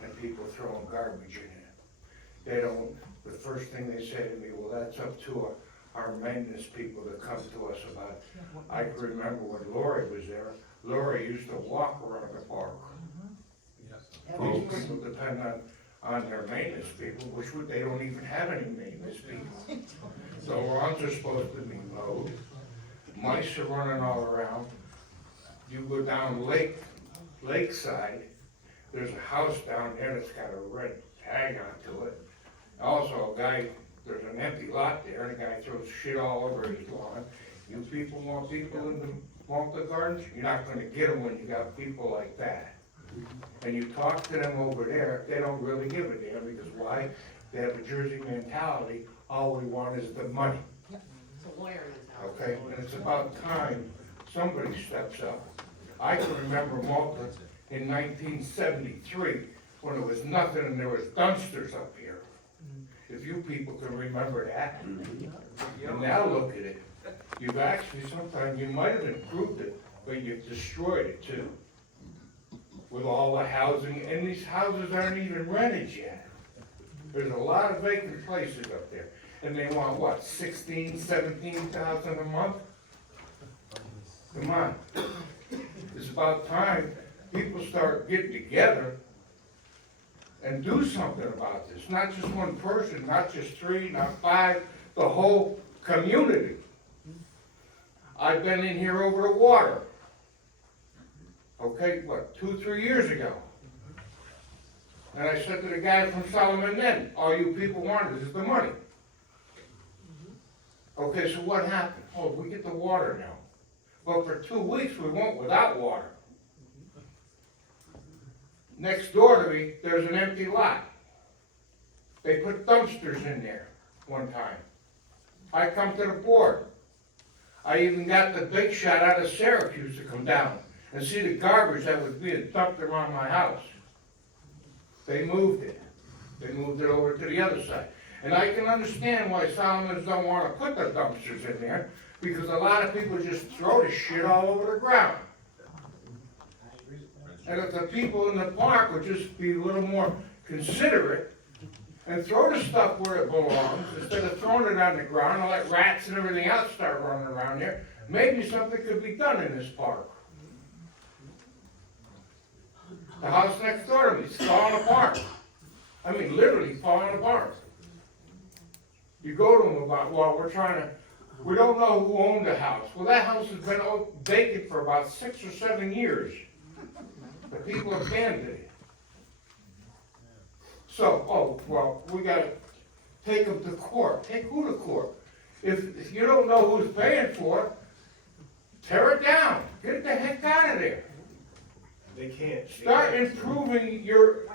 and people throwing garbage in it. They don't, the first thing they say to me, well, that's up to our maintenance people to come to us about it. I can remember when Lori was there, Lori used to walk around the park. These people depend on their maintenance people, which they don't even have any maintenance people. So lawns are supposed to be mowed, mice are running all around. You go down lakeside, there's a house down there that's got a red tag onto it. Also, there's an empty lot there, and a guy throws shit all over his lawn. You people want people in the Malta Gardens, you're not gonna get them when you got people like that. And you talk to them over there, they don't really give a damn, because why? They have a Jersey mentality, all we want is the money. It's a lawyer mentality. Okay, and it's about time somebody steps up. I can remember Malta in 1973, when there was nothing and there was dumpsters up here. If you people can remember that. And now look at it. You've actually, sometimes, you might have improved it, but you've destroyed it too. With all the housing, and these houses aren't even rented yet. There's a lot of vacant places up there. And they want what, 16, 17,000 a month? Come on. It's about time people start getting together and do something about this. Not just one person, not just 3, not 5, the whole community. I've been in here over the water. Okay, what, 2, 3 years ago. And I said to the guy from Solomon then, all you people wanted is the money. Okay, so what happened? Oh, we get the water now. Well, for 2 weeks we went without water. Next door to me, there's an empty lot. They put dumpsters in there one time. I come to the board. I even got the big shot out of Syracuse to come down and see the garbage that was being dumped around my house. They moved it. They moved it over to the other side. And I can understand why Solomons don't want to put the dumpsters in there, because a lot of people just throw the shit all over the ground. And if the people in the park would just be a little more considerate and throw the stuff where it belongs, instead of throwing it on the ground and let rats and everything else start running around there, maybe something could be done in this park. The house next door to me is falling apart. I mean, literally falling apart. You go to them about, well, we don't know who owned the house. Well, that house has been vacant for about 6 or 7 years. The people abandoned it. So, oh, well, we gotta take them to court. Take who to court? If you don't know who's paying for it, tear it down. Get it the heck out of there. They can't. Start improving your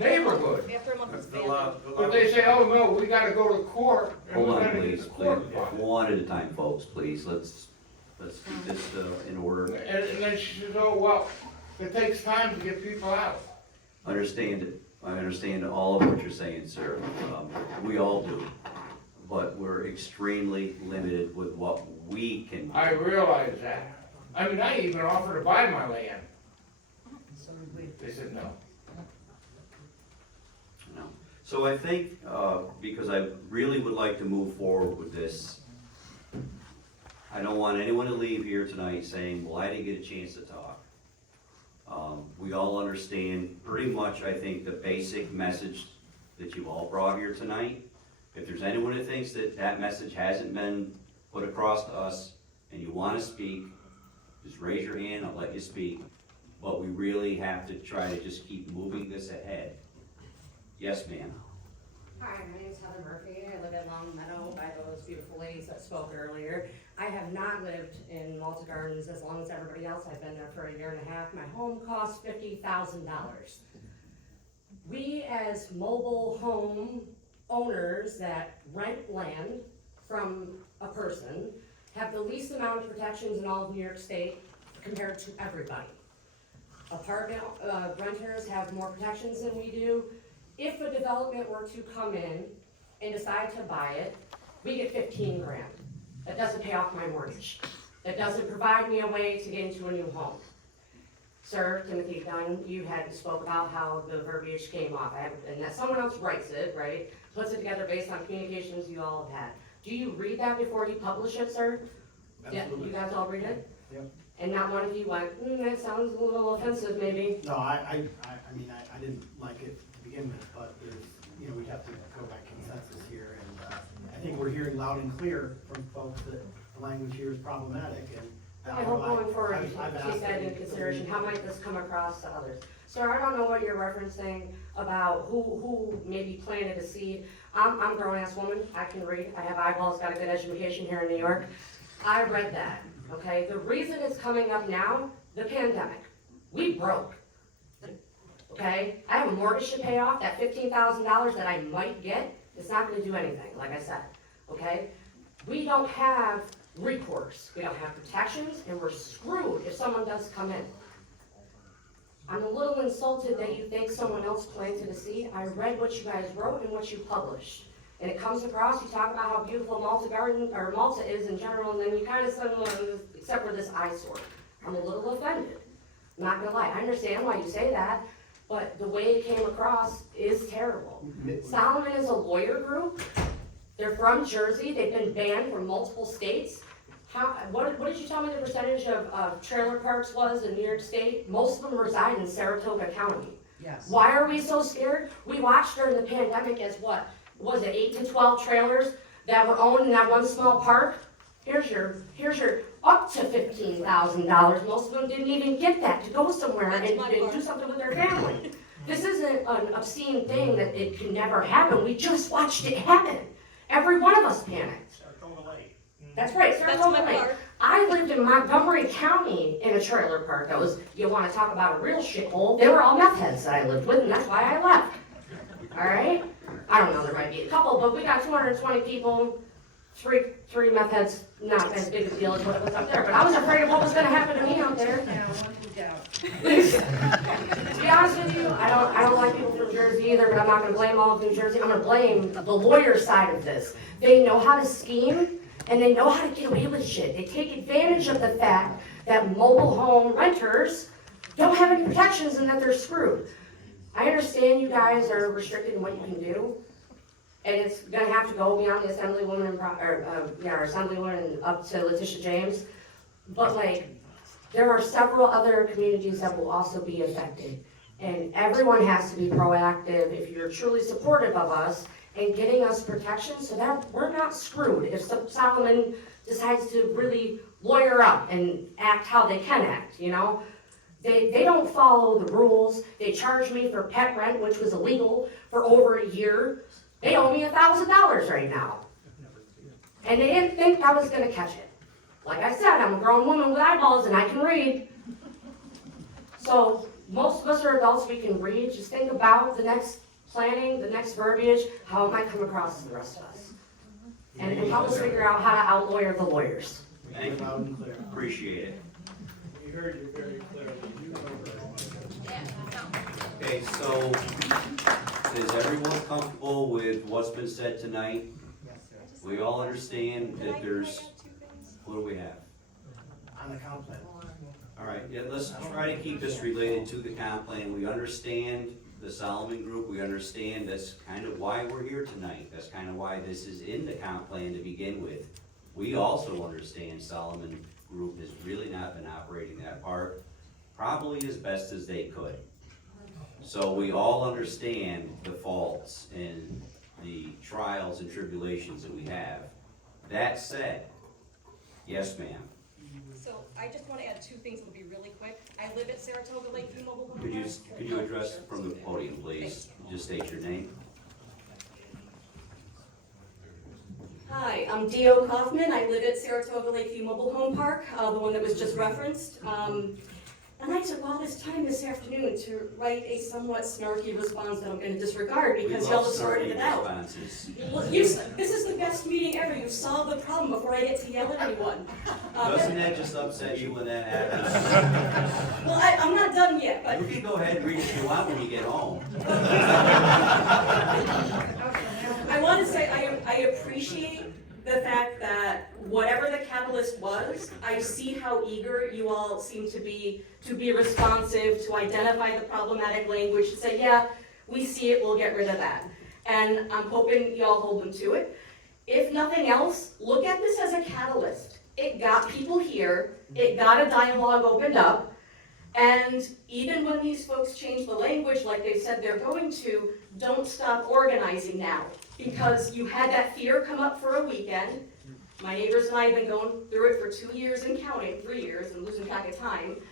neighborhood. After a month it's The law- abandoned. the law- But they say, oh, no, we gotta go to court. And Hold we on, gotta get please, the please, court file. one at a time, folks, please, let's keep this in order. And then she says, oh, well, it takes time to get people out. Understand it, I understand all of what you're saying, sir, we all do, but we're extremely limited with what we can do. I realize that. I mean, I even offered to buy my land. They said no. No. So I think, because I really would like to move forward with this, I don't want anyone to leave here tonight saying, well, I didn't get a chance to talk. We all understand pretty much, I think, the basic message that you all brought here tonight. If there's anyone who thinks that that message hasn't been put across to us and you want to speak, just raise your hand, I'll let you speak. But we really have to try to just keep moving this ahead. Yes, ma'am. Hi, my name is Heather Murphy. I live in Long Meadow by those beautiful ladies that spoke earlier. I have not lived in Malta Gardens as long as everybody else. I've been there for 1.5 years. My home cost $50,000. We as mobile home owners that rent land from a person have the least amount of protections in all of New York State compared to everybody. Apartment renters have more protections than we do. If a development were to come in and decide to buy it, we get 15 grand. That doesn't pay off my mortgage. That doesn't provide me a way to get into a new home. Sir, Timothy Dunn, you had spoke about how the verbiage came off, and that someone else writes it, right? Puts it together based on communications you all have had. Do you read that before you publish it, sir? Absolutely. Yeah, you guys all read it? Yep. And not one of you went, that sounds a little offensive, maybe? No, I mean, I didn't like it to begin with, but there's, we'd have to go by consensus here, and I think we're hearing loud and clear from folks that the language here is problematic, and I hope going forward, I've you asked take that into consideration, how might this come across to others? Sir, I don't know what you're referencing about who maybe planted a seed. I'm a grown-ass woman, I can read, I have eyeballs, got a good education here in New York. I read that, okay? The reason it's coming up now, the pandemic. We broke. Okay? I have a mortgage to pay off. That $15,000 that I might get, it's not gonna do anything, like I said, okay? We don't have recourse. We don't have protections, and we're screwed if someone does come in. I'm a little insulted that you think someone else planted a seed. I read what you guys wrote and what you published. And it comes across, you talk about how beautiful Malta is in general, and then you kind of suddenly, except for this eyesore. I'm a little offended. I'm not gonna lie. I understand why you say that, but the way it came across is terrible. Solomon is a lawyer group. They're from Jersey. They've been banned from multiple states. What did you tell me the percentage of trailer parks was in New York State? Most of them reside in Saratoga County. Yes. Why are we so scared? We watched during the pandemic as what? Was it 8 to 12 trailers that were owned in that one small park? Here's your up to $15,000. Most of them didn't even get that to go somewhere and do something with their family. This isn't an obscene thing that it can never happen. We just watched it happen. Every one of us panicked. Saratoga Lake. That's right, Saratoga Lake. I lived in Montgomery County in a trailer park that was, you want to talk about a real shithole, they were all meth heads that I lived with, and that's why I left. All right? I don't know, there might be a couple, but we got 220 people, three meth heads, not as big a deal as what was up there, but I was afraid of what was going to happen to me out there. To be honest with you, I don't like people from Jersey either, but I'm not going to blame all of New Jersey. I'm going to blame the lawyer side of this. They know how to scheme, and they know how to get away with shit. They take advantage of the fact that mobile home renters don't have any protections and that they're screwed. I understand you guys are restricted in what you can do, and it's gonna have to go beyond the Assemblywoman and, our Assemblywoman up to Letitia James. But like, there are several other communities that will also be affected. And everyone has to be proactive if you're truly supportive of us and getting us protection so that we're not screwed. If Solomon decides to really lawyer up and act how they can act, you know? They don't follow the rules. They charged me for pet rent, which was illegal, for over a year. They owe me $1,000 right now. And they didn't think I was gonna catch it. Like I said, I'm a grown woman with eyeballs and I can read. So most of us are adults, we can read. Just think about the next planning, the next verbiage, how it might come across to the rest of us. And help us figure out how to out-lawyer the lawyers. Thank you. Appreciate it. We heard you very clearly. You know very much. Okay, so is everyone comfortable with what's been said tonight? We all understand that there's, what do we have? On the comp plan. All right, yeah, let's try to keep this related to the comp plan. We understand the Solomon Group, we understand that's kind of why we're here tonight. That's kind of why this is in the comp plan to begin with. We also understand Solomon Group has really not been operating that part probably as best as they could. So we all understand the faults and the trials and tribulations that we have. That said, yes, ma'am. So I just want to add two things that will be really quick. I live at Saratoga Lakeview Mobile Home Could Park. you address from the podium, please? Just state your name. Hi, I'm Dio Kaufman. I live at Saratoga Lakeview Mobile Home Park, the one that was just referenced. And I took all this time this afternoon to write a somewhat snarky response that I'm going to disregard because y'all have sorted it out. Well, this is the best meeting ever. You've solved the problem before I get to yell at anyone. Doesn't that just upset you when that happens? Well, I'm not done yet, but You can go ahead and read what you want when you get home. I want to say I appreciate the fact that whatever the catalyst was, I see how eager you all seem to be responsive, to identify the problematic language, to say, yeah, we see it, we'll get rid of that. And I'm hoping you all hold them to it. If nothing else, look at this as a catalyst. It got people here, it got a dialogue opened up, and even when these folks change the language like they said they're going to, don't stop organizing now. Because you had that fear come up for a weekend. My neighbors and I have been going through it for 2 years and counting, 3 years, and losing track of time.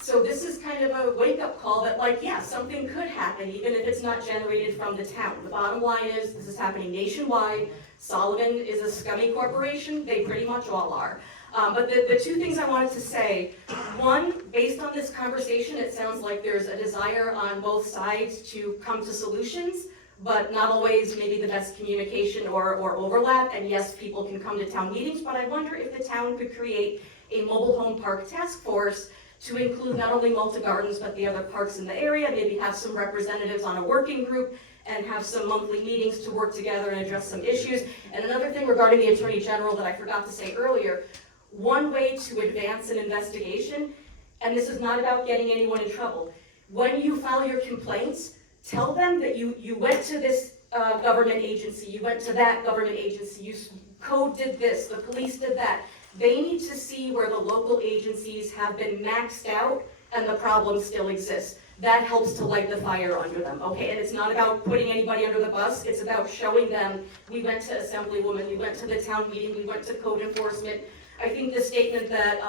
So this is kind of a wake-up call that, like, yeah, something could happen, even if it's not generated from the town. The bottom line is, this is happening nationwide. Solomon is a scummy corporation. They pretty much all are. But the two things I wanted to say, one, based on this conversation, it sounds like there's a desire on both sides to come to solutions, but not always maybe the best communication or overlap. And yes, people can come to town meetings, but I wonder if the town could create a mobile home park task force to include not only Malta Gardens, but the other parks in the area, maybe have some representatives on a working group, and have some monthly meetings to work together and address some issues. And another thing regarding the Attorney General that I forgot to say earlier, one way to advance an investigation, and this is not about getting anyone in trouble, when you file your complaints, tell them that you went to this government agency, you went to that government agency, code did this, the police did that. They need to see where the local agencies have been maxed out and the problem still exists. That helps to light the fire under them, okay? And it's not about putting anybody under the bus, it's about showing them, we went to Assemblywoman, we went to the town meeting, we went to code enforcement. I think the statement that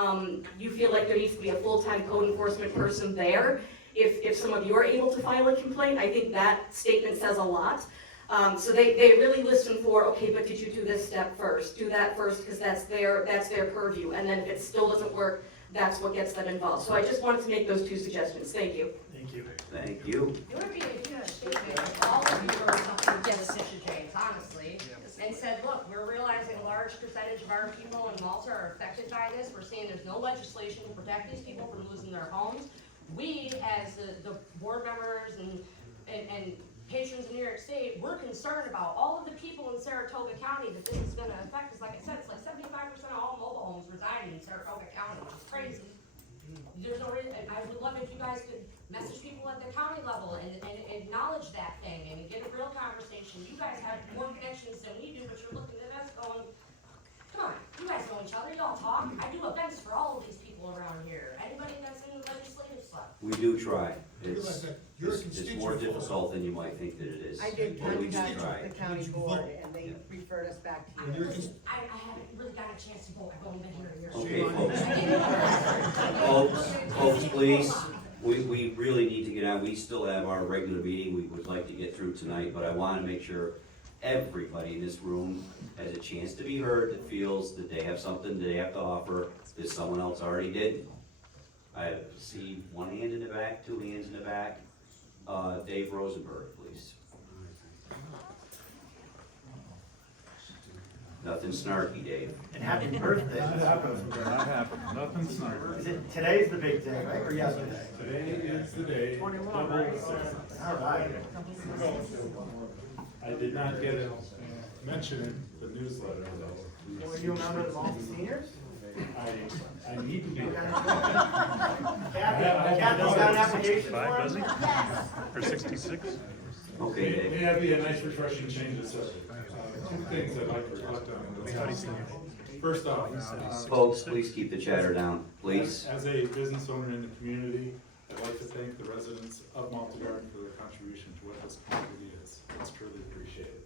you feel like there needs to be a full-time code enforcement person there, if some of you are able to file a complaint, I think that statement says a lot. So they really listen for, okay, but did you do this step first? Do that first, because that's their purview. And then if it still doesn't work, that's what gets them involved. So I just wanted to make those two suggestions. Thank you. Thank you. Thank you. It would be a huge statement if all of you were something to Letitia James, honestly, and said, look, we're realizing a large percentage of our people in Malta are affected by this. We're seeing there's no legislation to protect these people from losing their homes. We, as the board members and patrons in New York State, we're concerned about all of the people in Saratoga County that this is gonna affect, because like I said, it's like 75% of all mobile homes reside in Saratoga County, which is crazy. There's no reason, I would love if you guys could message people at the county level and acknowledge that thing and get a real conversation. You guys have more connections than we do, but you're looking at us going, come on, you guys know each other, y'all talk. I do events for all of these people around here. Anybody that's in the legislative stuff. We do try. It's more difficult than you might think that it is. I did But we do contact try. the county board and they referred us back to you. I haven't really got a chance to vote. I've only been here a year. Okay, folks, please, we really need to get on. We still have our regular meeting we would like to get through tonight, but I want to make sure everybody in this room has a chance to be heard, that feels that they have something they have to offer that someone else already did. I see one hand in the back, two hands in the back. Dave Rosenberg, please. Nothing snarky, Dave. And happy birthday. Nothing snarky. Is it, today's the big day, right, or yesterday? Today is the day. 21, right? All right. I did not get it mentioned in the newsletter though. Were you a member of the Malta Seniors? I need to be. Kathy's got an application for Five, does him? he? Or 66? Okay, Dave. May that be a nice refreshing change of subject. Two things I'd like to reflect on. First off, Folks, please keep the chatter down, please. as a business owner in the community, I'd like to thank the residents of Malta Garden for their contribution to what this community is. It's truly appreciated.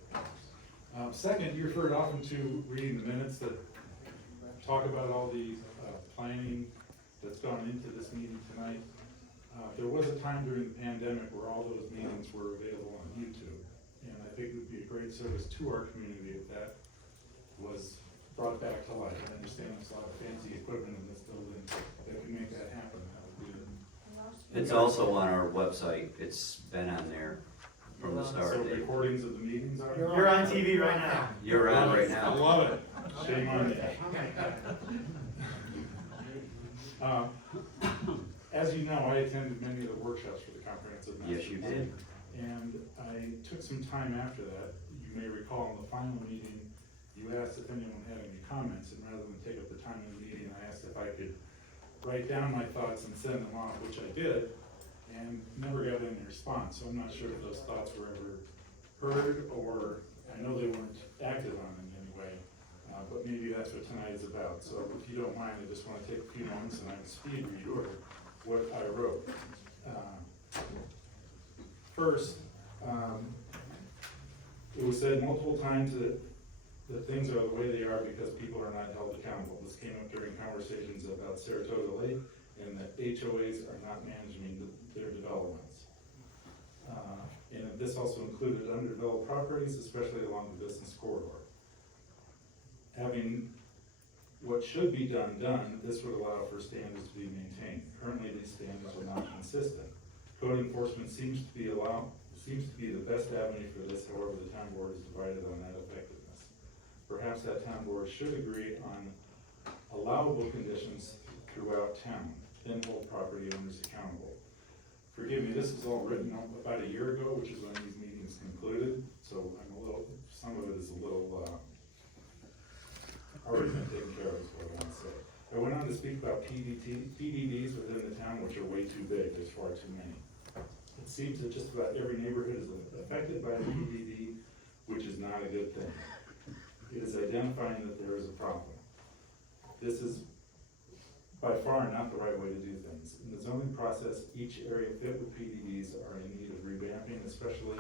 Second, you referred often to reading the minutes that talk about all the planning that's gone into this meeting tonight. There was a time during the pandemic where all those meetings were available on YouTube, and I think it would be a great service to our community if that was brought back to life. I understand there's a lot of fancy equipment in this building that can make that happen. That would be It's also on our website. It's been on there from the start, So Dave. recordings of the meetings are? You're on TV right now. You're on right I now. love it. Shame on you. As you know, I attended many of the workshops for the comprehensive master Yes, you plan. did. And I took some time after that. You may recall in the final meeting, you asked if anyone had any comments, and rather than take up the time in the meeting, I asked if I could write down my thoughts and send them off, which I did, and never got any response. So I'm not sure if those thoughts were ever heard, or I know they weren't acted on in any way. But maybe that's what tonight is about. So if you don't mind, I just want to take a few moments and I can speed read what I wrote. First, it was said multiple times that things are the way they are because people are not held accountable. This came up during conversations about Saratoga Lake and that HOAs are not managing their developments. And this also included underdeveloped properties, especially along the business corridor. Having what should be done, this would allow for standards to be maintained. Currently, these standards are not consistent. Code enforcement seems to be the best avenue for this, however, the town board is divided on that effectiveness. Perhaps that town board should agree on allowable conditions throughout town, then hold property owners accountable. Forgive me, this was all written about a year ago, which is when these meetings concluded, so some of it is a little, already been taken care of, is what I want to say. I went on to speak about PDDs within the town, which are way too big, there's far too many. It seems that just about every neighborhood is affected by a PDD, which is not a good thing. It is identifying that there is a problem. This is by far not the right way to do things. In the zoning process, each area fit with PDDs are in need of revamping, especially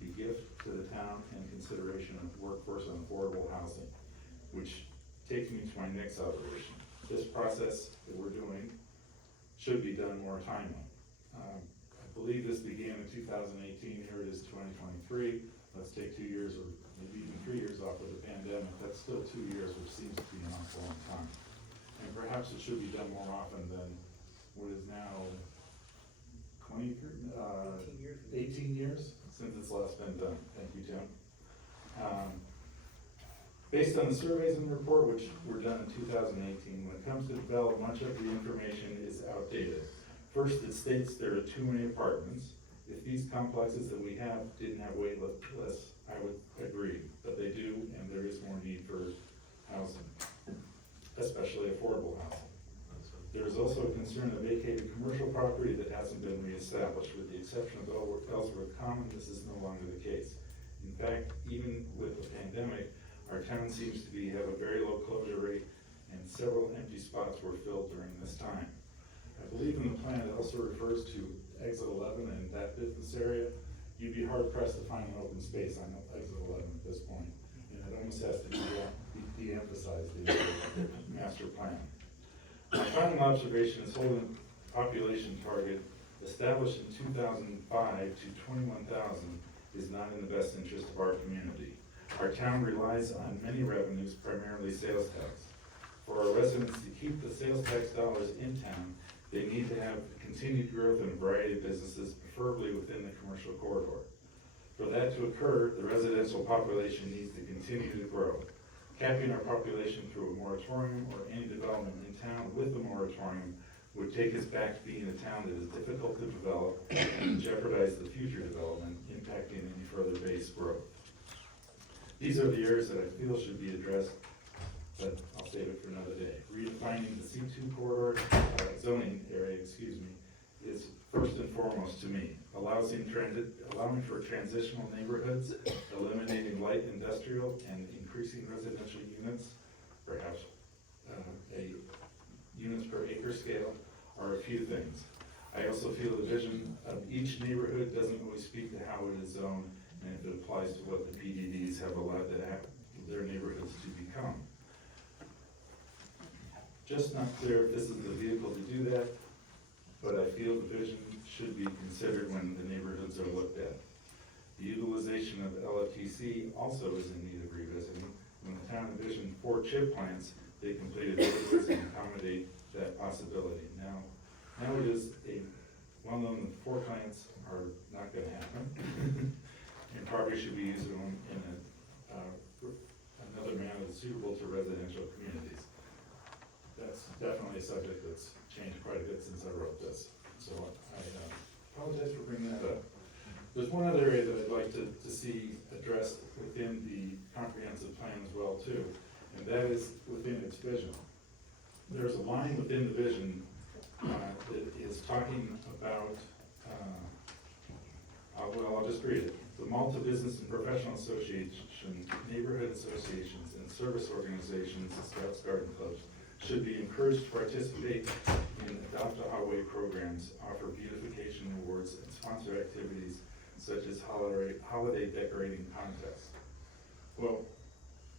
the gift to the town and consideration of workforce and affordable housing, which takes me to my next observation. This process that we're doing should be done more timely. I believe this began in 2018, here it is 2023. Let's take 2 years or maybe even 3 years off with the pandemic. That's still 2 years, which seems to be an awful long time. And perhaps it should be done more often than what is now 18 years since it's last been done. Thank you, Tim. Based on the surveys in the report, which were done in 2018, when it comes to develop, much of the information is outdated. First, it states there are too many apartments. If these complexes that we have didn't have wait lists, I would agree, but they do, and there is more need for housing, especially affordable housing. There is also a concern of vacated commercial property that hasn't been reestablished. With the exception of Ellsworth Common, this is no longer the case. In fact, even with the pandemic, our town seems to have a very low closure rate, and several empty spots were filled during this time. I believe in the plan it also refers to exit 11 and that business area. You'd be hard pressed to find an open space on exit 11 at this point, and it almost has to be de-emphasized in the master plan. My final observation is holding population target established in 2005 to 21,000 is not in the best interest of our community. Our town relies on many revenues, primarily sales tax. For our residents to keep the sales tax dollars in town, they need to have continued growth in a variety of businesses, preferably within the commercial corridor. For that to occur, the residential population needs to continue to grow. Capping our population through a moratorium or any development in town with a moratorium would take us back to being a town that is difficult to develop and jeopardize the future development, impacting any further base growth. These are the areas that I feel should be addressed, but I'll save it for another day. Redefining the C2 corridor zoning area, is first and foremost to me. Allowing for transitional neighborhoods, eliminating light industrial and increasing residential units, perhaps a units per acre scale, are a few things. I also feel the vision of each neighborhood doesn't always speak to how it is zoned, and if it applies to what the PDDs have allowed their neighborhoods to become. Just not clear if this is the vehicle to do that, but I feel the vision should be considered when the neighborhoods are looked at. The utilization of LFTC also is in need of revisiting. When the town envisioned 4 chip plants, they completed phases and accommodate that possibility. Now it is well known that 4 plants are not gonna happen, and probably should be used in another manner that's suitable to residential communities. That's definitely a subject that's changed quite a bit since I wrote this, so I apologize for bringing that up. There's one other area that I'd like to see addressed within the comprehensive plan as well too, and that is within its vision. There's a line within the vision that is talking about, I'll just read it. The Malta Business and Professional Association, neighborhood associations, and service organizations, the Scouts Garden Clubs, should be encouraged to participate in adopt-a-highway programs, offer beautification awards, and sponsor activities such as holiday decorating contests. Well,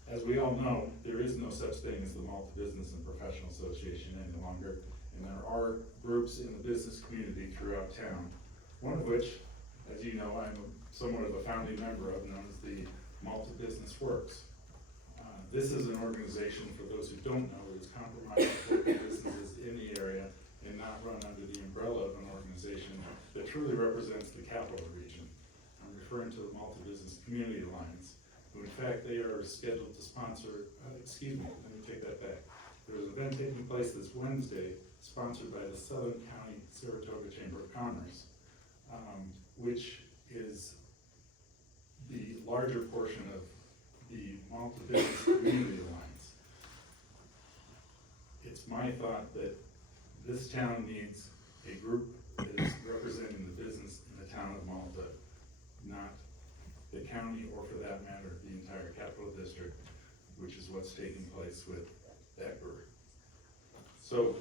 as we all know, there is no such thing as the Malta Business and Professional Association any longer, and there are groups in the business community throughout town, one of which, as you know, I'm somewhat of a founding member of, known as the Malta Business Works. This is an organization, for those who don't know, it's compromised local businesses in the area and not run under the umbrella of an organization that truly represents the capital region. I'm referring to the Malta Business Community Alliance, who in fact they are scheduled to sponsor, excuse me, let me take that back. There's an event taking place this Wednesday, sponsored by the Southern County Saratoga Chamber of Commerce, which is the larger portion of the Malta Business Community Alliance. It's my thought that this town needs a group that is representing the business in the town of Malta, not the county, or for that matter, the entire capital district, which is what's taking place with that group. So,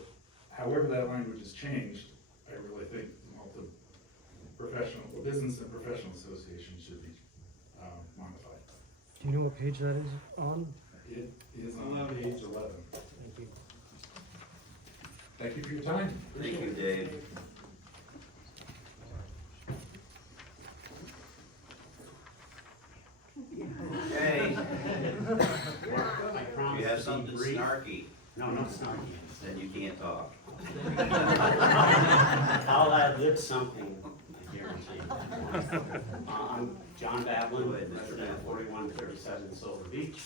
however that language is changed, I really think the Malta Business and Professional Association should be modified. Do you know what page that is on? It is on page 11. Thank you. Thank you for your time. Thank you, Dave. Okay. You have something snarky. No, not snarky. Then you can't talk. I'll ad-lib something, I guarantee. I'm John Bablin, resident of 4137 Silver Beach,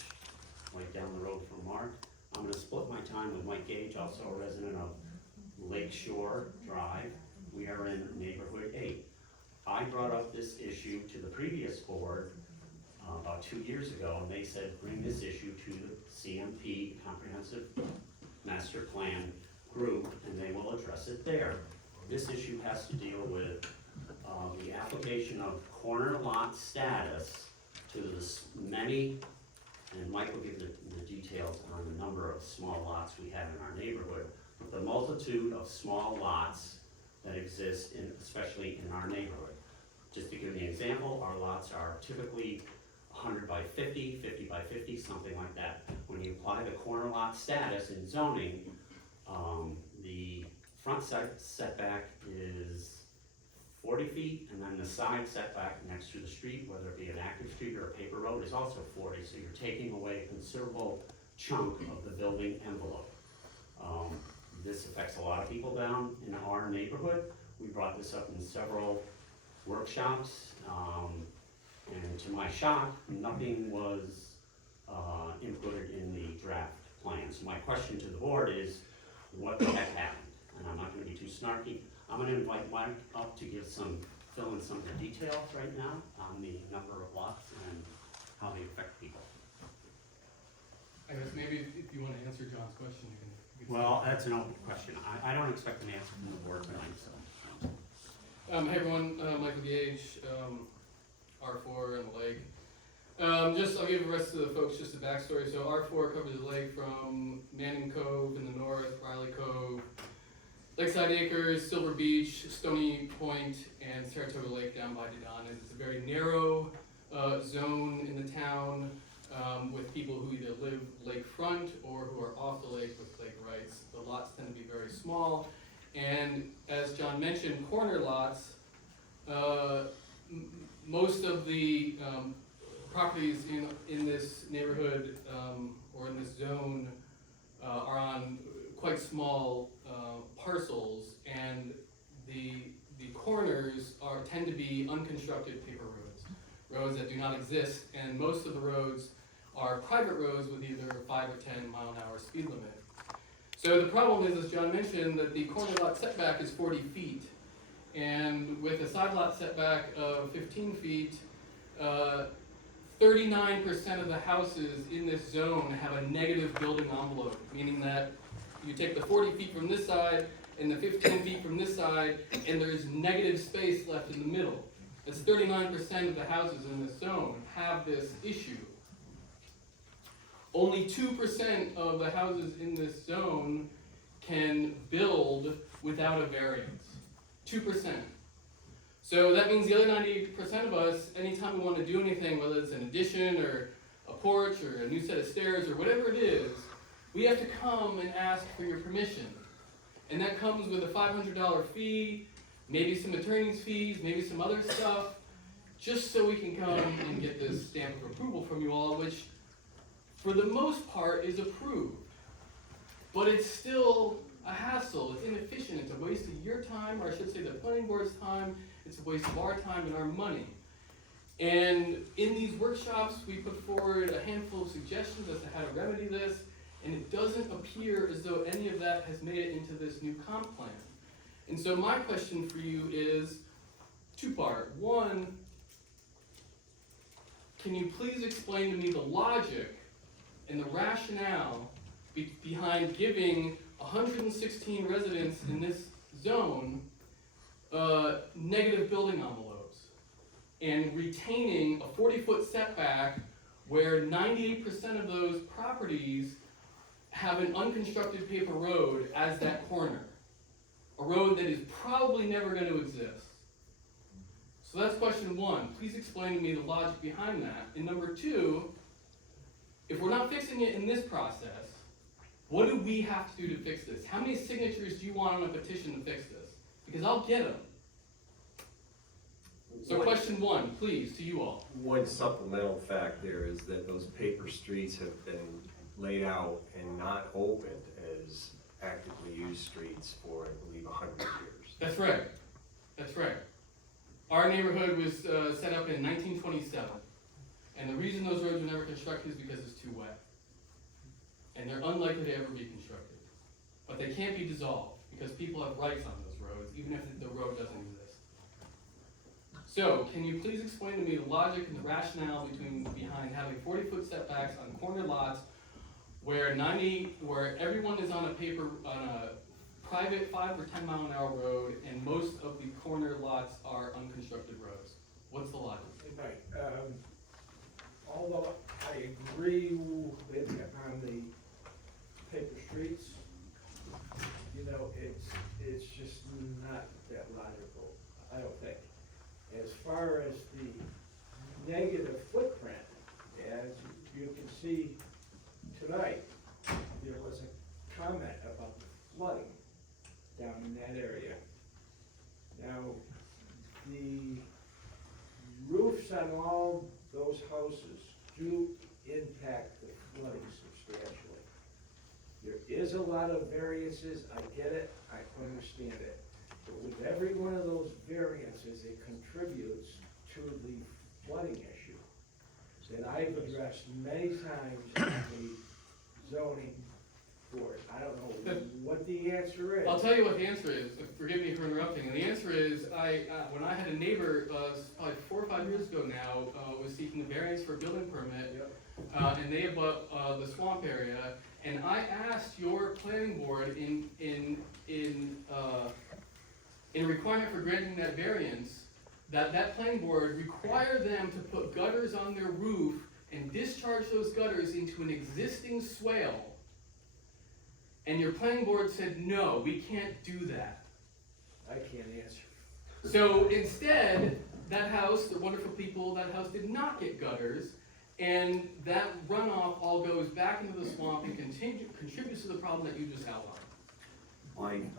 right down the road from Mark. I'm gonna split my time with Mike Gage, also a resident of Lake Shore Drive. We are in neighborhood 8. I brought up this issue to the previous board about 2 years ago, and they said, bring this issue to the CMP, Comprehensive Master Plan Group, and they will address it there. This issue has to deal with the application of corner lot status to the many, and Mike will give the details on the number of small lots we have in our neighborhood, but the multitude of small lots that exist in, especially in our neighborhood. Just to give you an example, our lots are typically 100 by 50, 50 by 50, something like that. When you apply the corner lot status in zoning, the front setback is 40 feet, and then the side setback next to the street, whether it be an active street or a paper road, is also 40, so you're taking away a considerable chunk of the building envelope. This affects a lot of people down in our neighborhood. We brought this up in several workshops, and to my shock, nothing was included in the draft plan. So my question to the board is, what the heck happened? And I'm not gonna be too snarky. I'm gonna invite Mike up to fill in some of the details right now on the number of lots and how they affect people. I guess maybe if you want to answer John's question, you can. Well, that's an open question. I don't expect an answer from the board tonight, so. Hey everyone, Michael Gage, R4 and the lake. I'll give the rest of the folks just a backstory. So R4 covers the lake from Manning Cove in the north, Riley Cove, Lakeside Acres, Silver Beach, Stony Point, and Saratoga Lake down by Dedon. And it's a very narrow zone in the town with people who either live lakefront or who are off the lake with lake rights. The lots tend to be very small. And as John mentioned, corner lots, most of the properties in this neighborhood or in this zone are on quite small parcels, and the corners tend to be unconstructed paper roads that do not exist, and most of the roads are private roads with either 5 or 10 mile-an-hour speed limit. So the problem is, as John mentioned, that the corner lot setback is 40 feet, and with a side lot setback of 15 feet, 39% of the houses in this zone have a negative building envelope, meaning that you take the 40 feet from this side and the 15 feet from this side, and there's negative space left in the middle. That's 39% of the houses in this zone have this issue. Only 2% of the houses in this zone can build without a variance. 2%. So that means the other 98% of us, anytime we want to do anything, whether it's an addition or a porch or a new set of stairs or whatever it is, we have to come and ask for your permission. And that comes with a $500 fee, maybe some attorney's fees, maybe some other stuff, just so we can come and get this stamp of approval from you all, which for the most part, is approved. But it's still a hassle, it's inefficient, it's a waste of your time, or I should say the planning board's time, it's a waste of our time and our money. And in these workshops, we put forward a handful of suggestions as to how to remedy this, and it doesn't appear as though any of that has made it into this new comp plan. And so my question for you is two-part. One, can you please explain to me the logic and the rationale behind giving 116 residents in this zone negative building envelopes and retaining a 40-foot setback where 98% of those properties have an unconstructed paper road as that corner? A road that is probably never going to exist. So that's question one. Please explain to me the logic behind that. And number two, if we're not fixing it in this process, what do we have to do to fix this? How many signatures do you want on a petition to fix this? Because I'll get them. So question one, please, to you all. One supplemental fact there is that those paper streets have been laid out and not opened as actively used streets for, I believe, 100 years. That's right. That's right. Our neighborhood was set up in 1927. And the reason those roads were never constructed is because it's too wet. And they're unlikely to ever be constructed. But they can't be dissolved because people have rights on those roads, even if the road doesn't exist. So, can you please explain to me the logic and the rationale behind having 40-foot setbacks on corner lots where everyone is on a private 5 or 10 mile an hour road and most of the corner lots are unconstructed roads? What's the logic? Right, although I agree with you on the paper streets, you know, it's just not that logical, I don't think. As far as the negative footprint, as you can see tonight, there was a comment about the flooding down in that area. Now, the roofs on all those houses do impact the flooding substantially. There is a lot of variances, I get it, I understand it. But with every one of those variances, it contributes to the flooding issue that I've addressed many times in the zoning board. I don't know what the answer is. I'll tell you what the answer is. Forgive me for interrupting. And the answer is, when I had a neighbor, probably 4 or 5 years ago now, was seeking a variance for a building permit, and they abut the swamp area. And I asked your planning board in requirement for granting that variance, that planning board require them to put gutters on their roof and discharge those gutters into an existing swale. And your planning board said, no, we can't do that. I can't answer. So instead, that house, the wonderful people, that house did not get gutters, and that runoff all goes back into the swamp and contributes to the problem that you just outlined.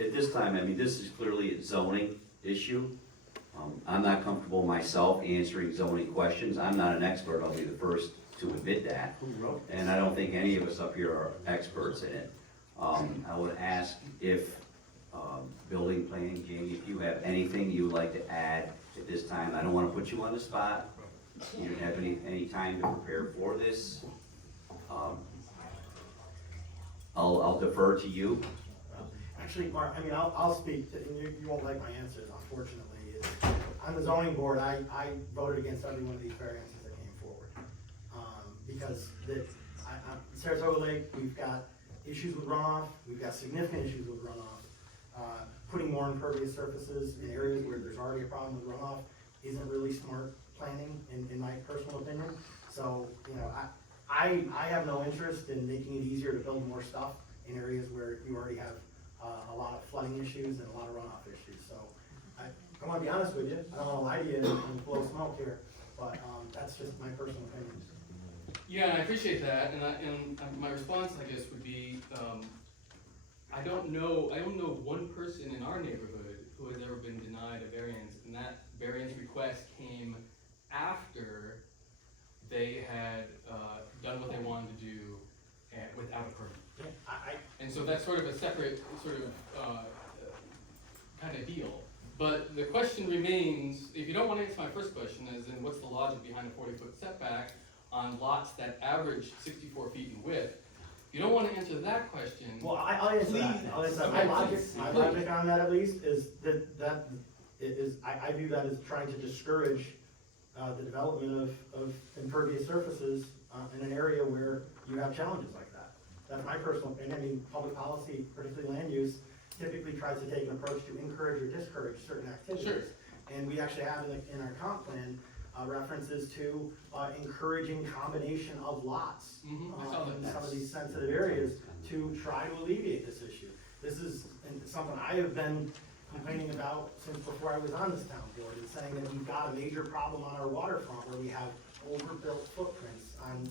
At this time, I mean, this is clearly a zoning issue. I'm not comfortable myself answering zoning questions. I'm not an expert, I'll be the first to admit that. And I don't think any of us up here are experts in it. I would ask if building planning, Jamie, if you have anything you would like to add at this time. I don't want to put you on the spot. You don't have any time to prepare for this. I'll defer to you. Actually, Mark, I mean, I'll speak, and you won't like my answers, unfortunately. On the zoning board, I voted against every one of these variances that came forward. Because Saratoga Lake, we've got issues with runoff, we've got significant issues with runoff. Putting more impervious surfaces in areas where there's already a problem with runoff isn't really smart planning, in my personal opinion. So, you know, I have no interest in making it easier to build more stuff in areas where you already have a lot of flooding issues and a lot of runoff issues. So I want to be honest with you. I don't want to lie to you and blow smoke here, but that's just my personal opinion. Yeah, I appreciate that, and my response, I guess, would be, I don't know one person in our neighborhood who has ever been denied a variance, and that variance request came after they had done what they wanted so that's sort of a separate, sort of, kind of deal. But the question remains, if you don't want to answer my first question, as in what's the logic behind a 40-foot setback on lots that average 64 feet in width, if you don't want to answer that question. Well, I'll answer that. I'll answer that. My logic on that at least is I view that as trying to discourage the development of impervious surfaces in an area where you have challenges like that. That's my personal opinion. I mean, public policy, particularly land use, typically tries to take an approach to encourage or discourage certain activities. Sure. And we actually have in our comp plan references to encouraging combination of lots I saw that. in some of these sensitive areas to try to alleviate this issue. This is something I have been complaining about since before I was on this town board, and saying that we've got a major problem on our waterfront where we have overbuilt footprints on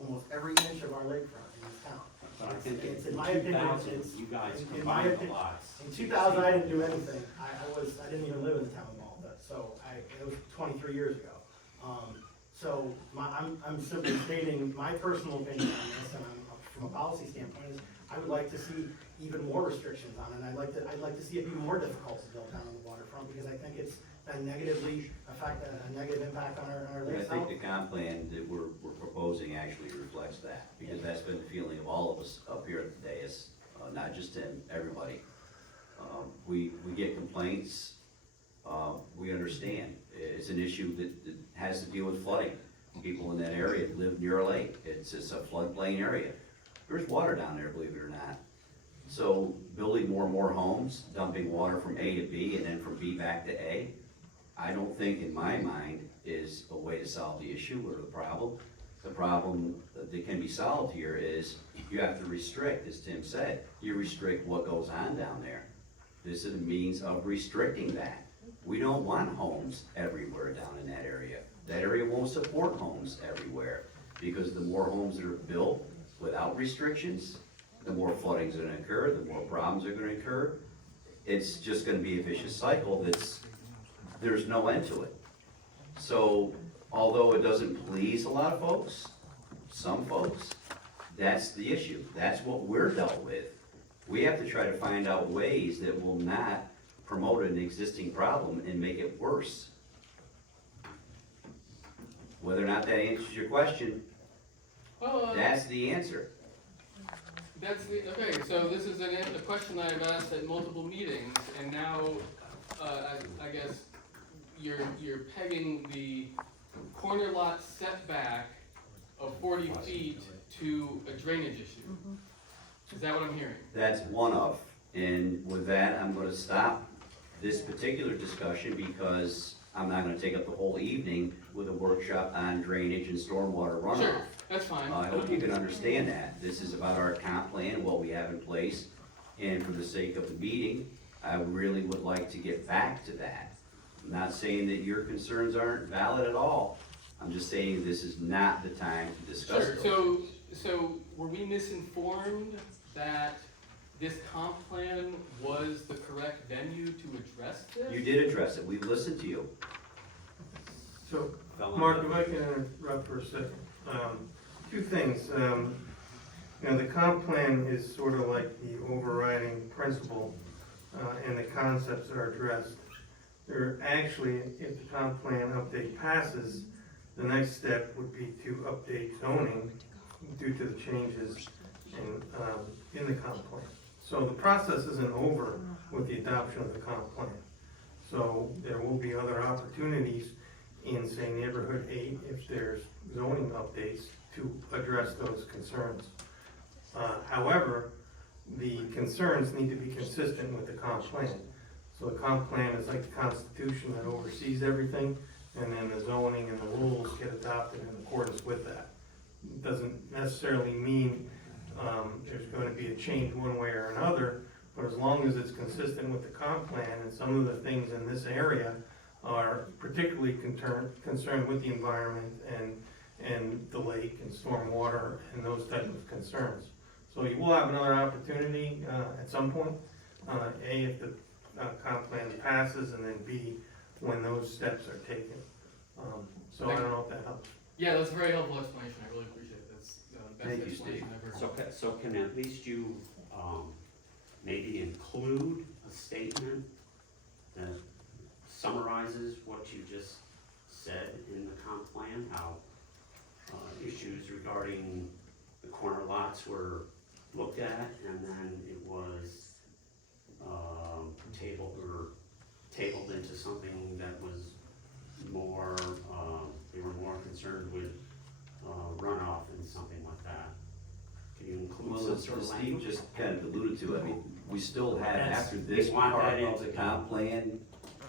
almost every inch of our lakefront in this town. But I think It's in in my opinion, 2000, it's, you guys in my combined the opinion, lots. in 2000, I didn't do anything. I didn't even live in the town of Malta, so it was 23 years ago. So I'm simply stating my personal opinion on this, and from a policy standpoint, is I would like to see even more restrictions on it. I'd like to see it be more difficult to build down on the waterfront, because I think it's been negatively a negative impact on our And I lakes. think the comp plan that we're proposing actually reflects that, because that's been the feeling of all of us up here at the dais, not just him, everybody. We get complaints, we understand. It's an issue that has to deal with flooding. People in that area live near a lake. It's a floodplain area. There's water down there, believe it or not. So building more and more homes, dumping water from A to B and then from B back to A, I don't think in my mind is a way to solve the issue or the problem. The problem that can be solved here is you have to restrict, as Tim said, you restrict what goes on down there. This is a means of restricting that. We don't want homes everywhere down in that area. That area won't support homes everywhere, because the more homes that are built without restrictions, the more flooding's gonna occur, the more problems are gonna occur. It's just gonna be a vicious cycle there's no end to it. So, although it doesn't please a lot of folks, some folks, that's the issue. That's what we're dealt with. We have to try to find out ways that will not promote an existing problem and make it worse. Whether or not that answers your question, that's the answer. Okay, so this is a question I've asked at multiple meetings, and now, I guess, you're pegging the corner lot setback of 40 feet to a drainage issue. Is that what I'm hearing? That's one of, and with that, I'm gonna stop this particular discussion because I'm not gonna take up the whole evening with a workshop on drainage and stormwater runoff. Sure, that's fine. I hope you can understand that. This is about our comp plan, what we have in place, and for the sake of the meeting, I really would like to get back to that. I'm not saying that your concerns aren't valid at all. I'm just saying this is not the time to discuss Sure, those. so were we misinformed that this comp plan was the correct venue to address this? You did address it. We've listened to you. So, Mark, if I can interrupt for a second. Two things. The comp plan is sort of like the overriding principle, and the concepts are addressed. There actually, if the comp plan update passes, the next step would be to update zoning due to the changes in the comp plan. So the process isn't over with the adoption of the comp plan. So there will be other opportunities in, say, neighborhood 8, if there's zoning updates, to address those concerns. However, the concerns need to be consistent with the comp plan. So the comp plan is like the Constitution that oversees everything, and then the zoning and the rules get adopted in accordance with that. It doesn't necessarily mean there's going to be a change one way or another, but as long as it's consistent with the comp plan, and some of the things in this area are particularly concerned with the environment and the lake and stormwater and those type of concerns. So you will have another opportunity at some point, A, if the comp plan passes, and then B, when those steps are taken. So I don't know if that helps. Yeah, that's a very helpful explanation. I really appreciate it. That's the best Thank you, explanation Steve. I've heard. So can at least you maybe include a statement that summarizes what you just said in the comp plan, how issues regarding the corner lots were looked at, and then it was tabled into something that was more, they were more concerned with runoff and something like that. Can you include Well, some as sort of Steve language? just kind of alluded to, I mean, we still have, Yes, after this we want part that of the into- comp plan,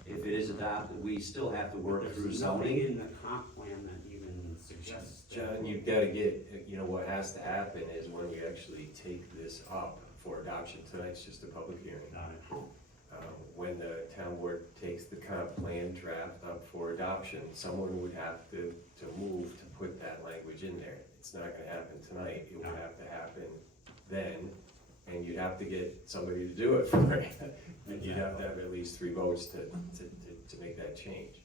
if it is adopted, we still have to work through There's nothing zoning. in the comp plan that even suggests. that. John, you've gotta get, you know, what has to happen is when you actually take this up for adoption, tonight's just a public hearing. Got it. When the town board takes the comp plan draft up for adoption, someone would have to move to put that language in there. It's not gonna happen tonight, it would have to happen then, and you'd have to get somebody to do it for you. And you'd have to have at least 3 votes to make that change.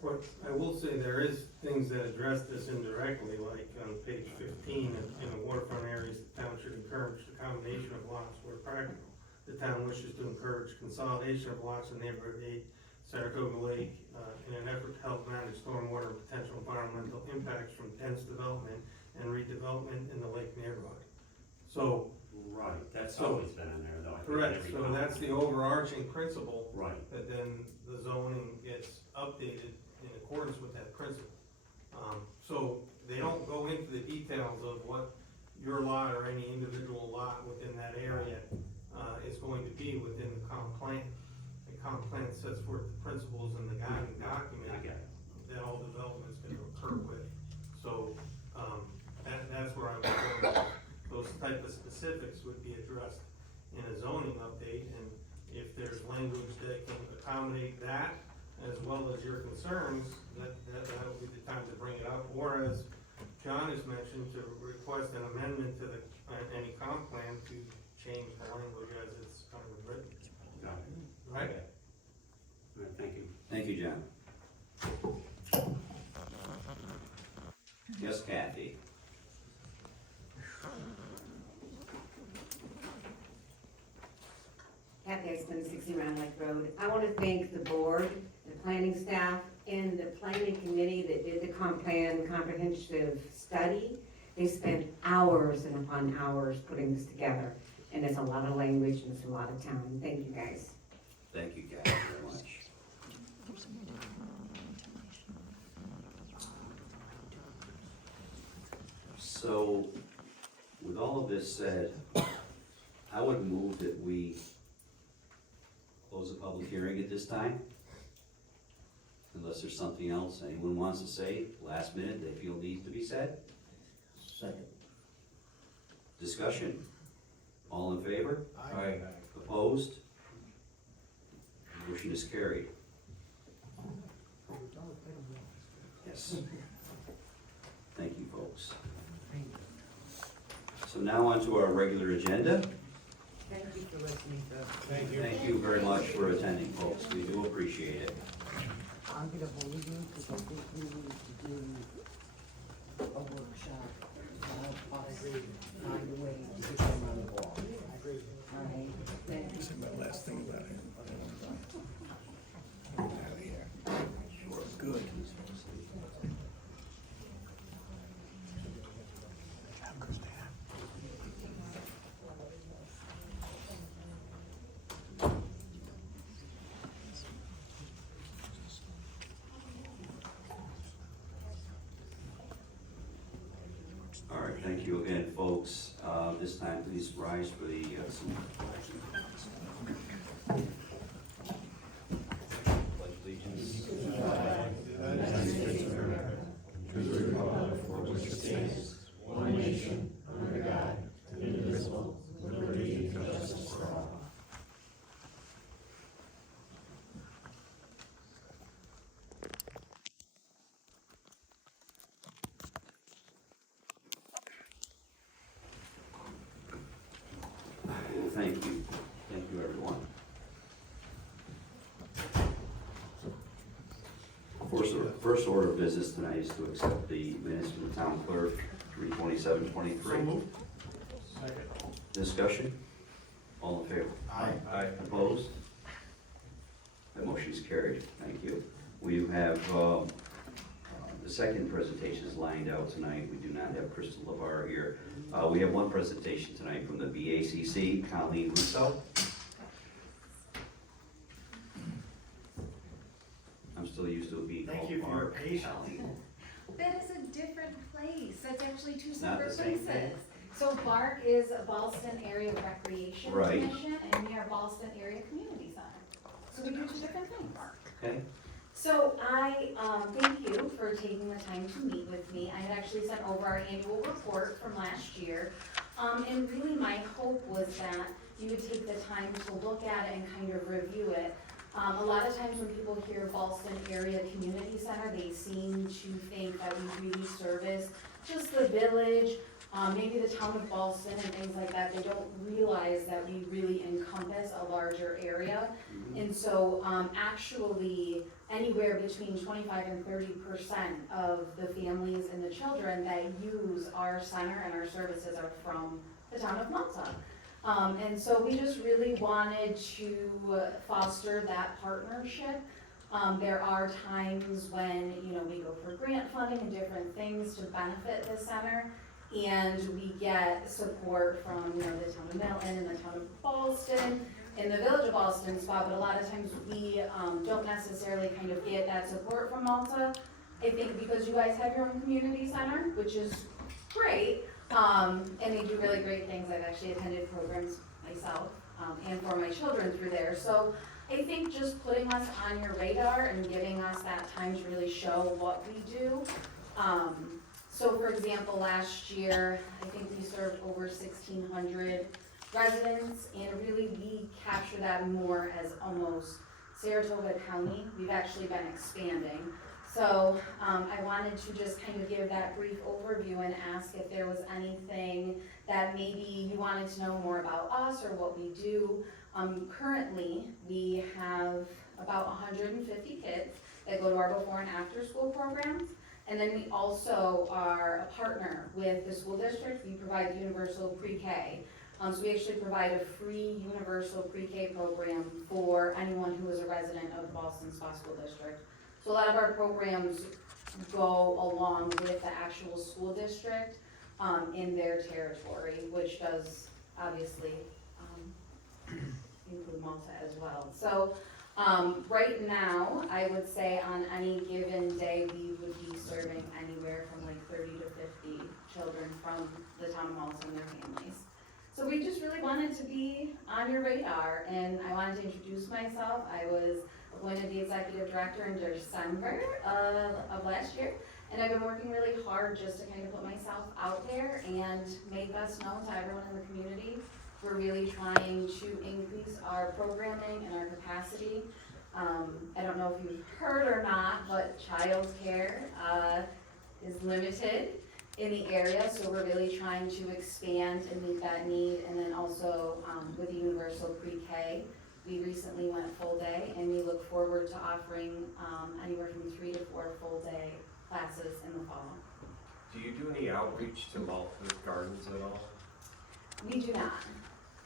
What I will say, there is things that address this indirectly, like on page 15, in the waterfront areas, the town should encourage the combination of lots where practical. The town wishes to encourage consolidation of lots in neighborhood 8, Saratoga Lake, in an effort to help manage stormwater and potential environmental impacts from dense development and redevelopment in the lake neighborhood. So, Right, that's So- always been in there though. I think, correct, every so comp that's the plan. overarching principle. Right. But then the zoning gets updated in accordance with that principle. So they don't go into the details of what your lot or any individual lot within that area is going to be within the comp plan. The comp plan sets forth the principles in the guiding document I get it. that all development's gonna occur with. So, that's where I was going. Those type of specifics would be addressed in a zoning update, and if there's language that can accommodate that, as well as your concerns, that would be the time to bring it up, or as John has mentioned, to request an amendment to the, any comp plan to change the language as it's currently written. Got it. Right? Okay. All right, thank you. Thank you, John. Yes, Kathy? Kathy, I spend 60 Round Lake Road. I want to thank the board, the planning staff, and the planning committee that did the comp plan comprehensive study. They spent hours and upon hours putting this together, and it's a lot of language and it's a lot of time. Thank you, guys. Thank you, Kathy, very much. So, with all of this said, I would move that we close the public hearing at this time. Unless there's something else anyone wants to say, last minute, they feel needs to be said. Second. Discussion? All in favor? Aye. Opposed? Motion is carried. Yes. Thank you, folks. So now on to our regular agenda. Thank you for listening, though. Thank you very much for attending, folks. We do appreciate it. I'm gonna hold you because I think we need to do a workshop. I'll find a way to get them on the wall. All right, thank you. This is my last thing about it. Sure, good. All right, thank you again, folks. This time, please rise for the, pledge allegiance. Thank you. Thank you, everyone. First order of business tonight is to accept the minutes from the town clerk, 3/27/23. Discussion? All in favor? Aye. Aye. Opposed? The motion is carried. Thank you. We have, the second presentation is lined out tonight. We do not have Crystal LeVar here. We have one presentation tonight from the BACC, Colleen Russo. I'm still used to it being Thank called you for your Mark. patience. Colleen. That is a different place. That's actually two Not the separate same places. thing? So BARC is Ballston Area Recreation Right. Commission, and we are Ballston Area Community Center. So we do two different things. Okay. So I, thank you for taking the time to meet with me. I had actually sent over our annual report from last year. And really my hope was that you would take the time to look at it and kind of review it. A lot of times when people hear Ballston Area Community Center, they seem to think that we really service just the village, maybe the town of Ballston and things like that. They don't realize that we really encompass a larger area. And so, actually, anywhere between 25 and 30% of the families and the children that use our center and our services are from the town of Malta. And so we just really wanted to foster that partnership. There are times when, you know, we go for grant funding and different things to benefit the center. And we get support from, you know, the town of Milton and the town of Ballston and the village of Ballston spot, but a lot of times we don't necessarily kind of get that support from Malta. I think because you guys have your own community center, which is great, and they do really great things. I've actually attended programs myself and for my children through there. So I think just putting us on your radar and giving us that time to really show what we do. So for example, last year, I think we served over 1,600 residents, and really we capture that more as almost Saratoga County. We've actually been expanding. So I wanted to just kind of give that brief overview and ask if there was anything that maybe you wanted to know more about us or what we do. Currently, we have about 150 kids that go to our before and after school programs. And then we also are a partner with the school district. We provide universal pre-K. So we actually provide a free universal pre-K program for anyone who is a resident of the Ballston Spa School District. So a lot of our programs go along with the actual school district in their territory, which does obviously include Malta as well. So right now, I would say on any given day, we would be serving anywhere from like 30 to 50 children from the town of Malta and their families. So we just really wanted to be on your radar, and I wanted to introduce myself. I was appointed the executive director in December of last year, and I've been working really hard just to kind of put myself out there and make us known to everyone in the community. We're really trying to increase our programming and our capacity. I don't know if you've heard or not, but childcare is limited in the area, so we're really trying to expand and meet that need. And then also with the universal pre-K, we recently went full day, and we look forward to offering anywhere from 3 to 4 full day classes in the fall. Do you do any outreach to Malta Gardens at all? We do not.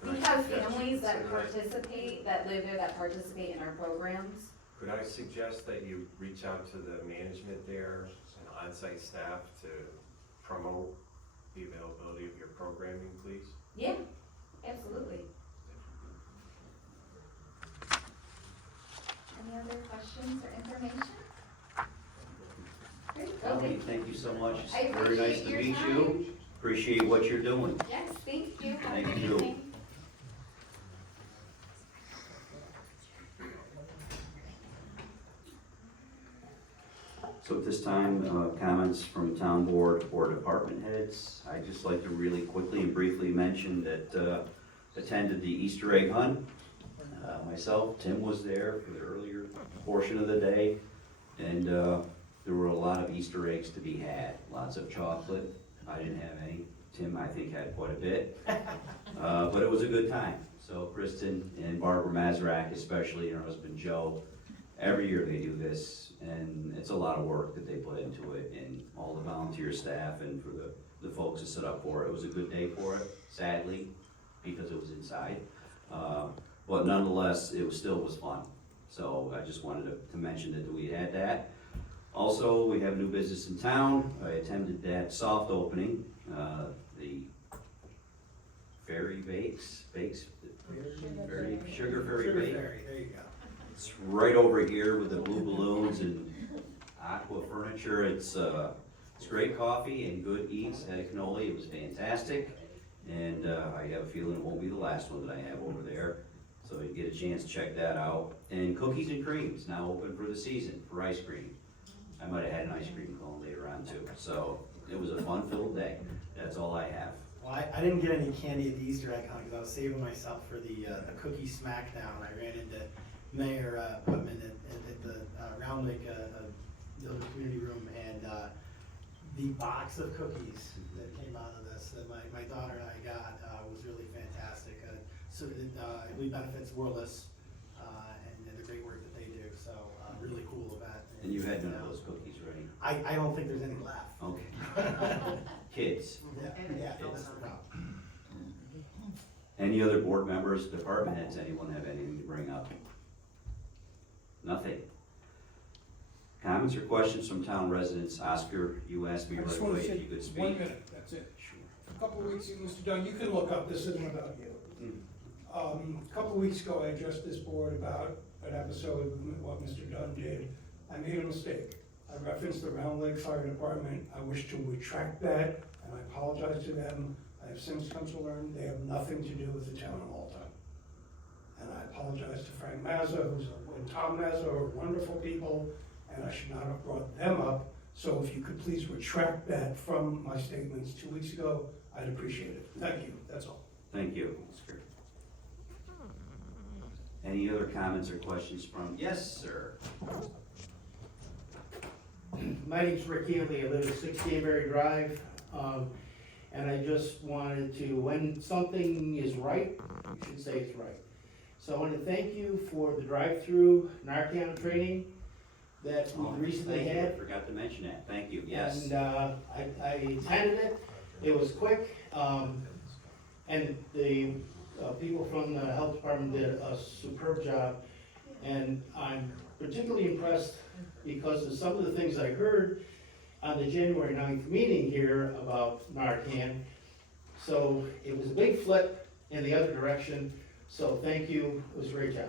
We have families that participate, that live there, that participate in our programs. Could I suggest that you reach out to the management there and on-site staff to promote the availability of your programming, please? Yeah, absolutely. Any other questions or information? Great, Colleen, okay. thank you so much. It's I very nice appreciate to your meet time. you. Appreciate what you're doing. Yes, thank you. Have a Thank good you. evening. So at this time, comments from town board or department heads. I'd just like to really quickly and briefly mention that attended the Easter egg hunt. Myself, Tim was there for the earlier portion of the day, and there were a lot of Easter eggs to be had. Lots of chocolate. I didn't have any. Tim, I think, had quite a bit. But it was a good time. So Kristen and Barbara Mazurek, especially, and her husband Joe, every year they do this, and it's a lot of work that they put into it, and all the volunteer staff and for the folks that set up for it. It was a good day for it, sadly, because it was inside. But nonetheless, it still was fun. So I just wanted to mention that we had that. Also, we have new business in town. I attended that soft opening, the Fairy Sugar Fairy Bake. There you go. It's right over here with the blue balloons and aqua furniture. It's great coffee and good eats at cannoli. It was fantastic. And I have a feeling it won't be the last one that I have over there. So you get a chance to check that out. And Cookies and Creams now open for the season for ice cream. I might have had an ice cream cone later on too. So it was a fun-filled day. That's all I have. Well, I didn't get any candy at the Easter egg hunt because I was saving myself for the cookie smackdown. I ran into Mayor Putman at the Round Lake Village Community Room, and the box of cookies that came out of this that my daughter and I got was really fantastic. So it really benefits Worless and the great work that they do. So really cool event. And you had none of those cookies, right? I don't think there's any left. Okay. Kids. Yeah, that's the problem. Any other board members, department heads, anyone have anything to bring up? Nothing. Comments or questions from town residents? Oscar, you asked me I right just want away to if say you could speak. 1 minute, that's it. A couple of weeks, Mr. Dunn, you can look up, this isn't about you. A couple of weeks ago, I addressed this board about an episode with what Mr. Dunn did. I made a mistake. I referenced the Round Lake Fire Department. I wish to retract that, and I apologize to them. I have since come to learn they have nothing to do with the town of Malta. And I apologize to Frank Mazza, and Tom Mazza, are wonderful people, and I should not have brought them up. So if you could please retract that from my statements 2 weeks ago, I'd appreciate it. Thank you, that's all. Thank you, Oscar. Any other comments or questions from, yes, sir? My name's Rick Healy, I live at 6 Danbury Drive, and I just wanted to, when something is right, you should say it's right. So I want to thank you for the drive-through Narcan training that we recently Thank you. had. I forgot to mention that, thank you, yes. And I attended it, it was quick, and the people from the health department did a superb job. And I'm particularly impressed because of some of the things I heard on the January 9th meeting here about Narcan. So it was a big flip in the other direction, so thank you, it was a great job.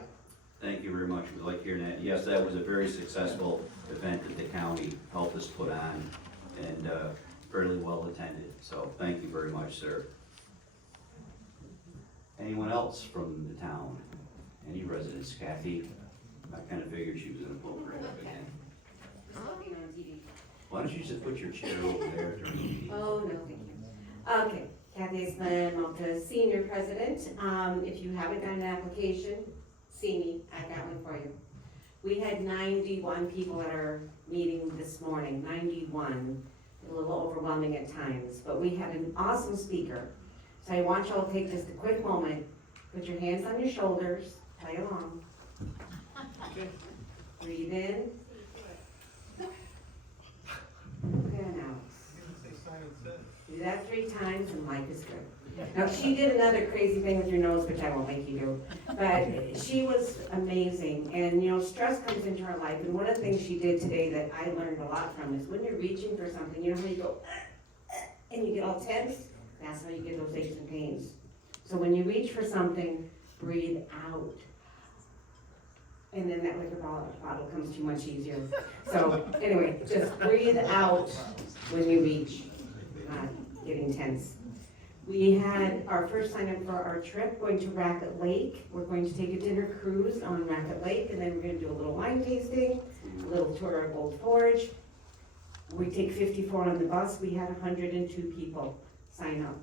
Thank you very much, we like hearing that. Yes, that was a very successful event that the county helped us put on, and fairly well attended, so thank you very much, sir. Anyone else from the town? Any residents? Kathy? I kind of figured she was gonna pull right up again. Just looking on TV. Why don't you just put your chair over there during the meeting? Oh, no, thank you. Okay, Kathy Isman, Malta Senior President. If you haven't got an application, see me, I got one for you. We had 91 people at our meeting this morning, 91. A little overwhelming at times, but we had an awesome speaker. So I want y'all to take just a quick moment, put your hands on your shoulders, play along. Breathe in. Good, Alex. Do that 3 times and life is good. Now, she did another crazy thing with your nose, which I won't make you do. But she was amazing. And, you know, stress comes into her life. And one of the things she did today that I learned a lot from is when you're reaching for something, you know how you go, and you get all tense? That's how you get those aches and pains. So when you reach for something, breathe out. And then that liquor bottle comes too much easier. So anyway, just breathe out when you reach, not getting tense. We had our first sign up for our trip, going to Racket Lake. We're going to take a dinner cruise on Racket Lake, and then we're gonna do a little wine tasting, a little tour of Old Forge. We take 54 on the bus. We had 102 people sign up.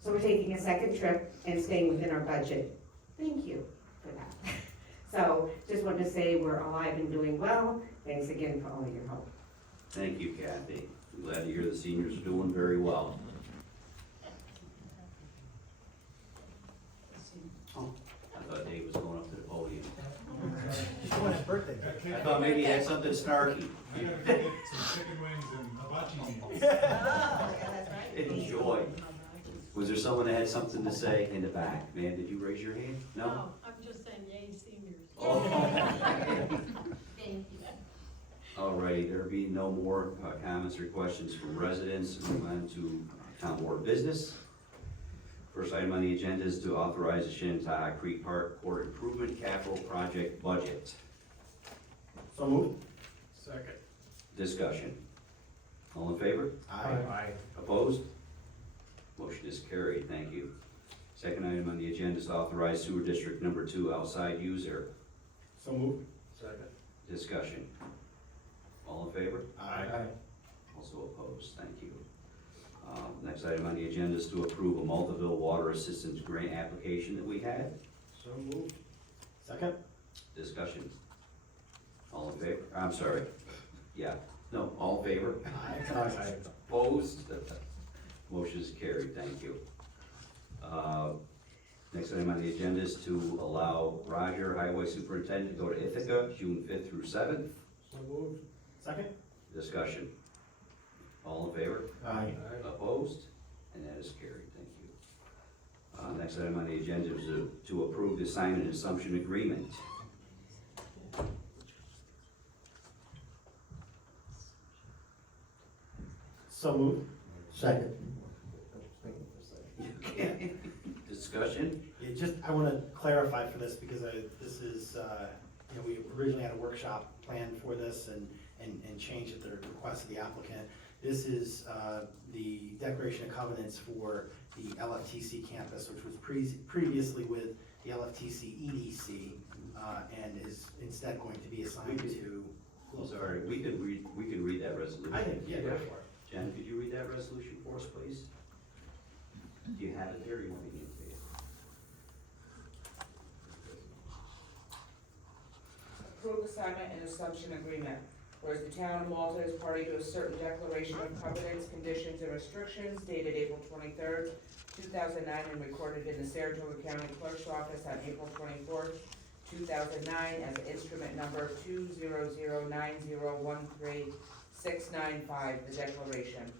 So we're taking a second trip and staying within our budget. Thank you for that. So just wanted to say we're alive and doing well. Thanks again for all of your help. Thank you, Kathy. I'm glad to hear the seniors are doing very well. Oh, I thought Dave was going up to the podium. Someone's birthday. I thought maybe he had something snarky. I gotta go get some chicken wings and hibachi meals. Enjoy. Was there someone that had something to say in the back? Man, did you raise your hand? No? I'm just saying, yay, seniors. Oh. Thank you. All righty, there being no more comments or questions from residents, move on to town board business. First item on the agenda is to authorize the Shinnecock Creek Park Court Improvement Capital Project budget. So moved. Second. Discussion. All in favor? Aye. Opposed? Motion is carried, thank you. Second item on the agenda is to authorize sewer district number 2 outside user. So moved. Second. Discussion. All in favor? Aye. Also opposed, thank you. Next item on the agenda is to approve a Maltaville Water Assistance Grant application that we had. So moved. Second. Discussion. All in favor? I'm sorry. Yeah, no, all in favor? Aye. Opposed? Motion is carried, thank you. Next item on the agenda is to allow Roger, Highway Superintendent, to go to Ithaca, June 5th through 7th. So moved. Second. Discussion. All in favor? Aye. Opposed? And that is carried, thank you. Next item on the agenda is to approve the sign and assumption agreement. So moved. Second. Discussion? Yeah, just, I want to clarify for this because this is, you know, we originally had a workshop planned for this and changed at the request of the applicant. This is the declaration of covenants for the LFTC campus, which was previously with the LFTC EDC, and is instead going to be assigned to. Sorry, we could read that resolution. I think, yeah, go for it. Jen, could you read that resolution for us, please? Do you have it there, or you want me to give it to you? Approve assignment and assumption agreement. Whereas the town of Malta is party to a certain declaration of covenants, conditions, and restrictions dated April 23rd, 2009, and recorded in the Saratoga County Clerk's Office on April 24th, 2009, as instrument number 2009013-695, the declaration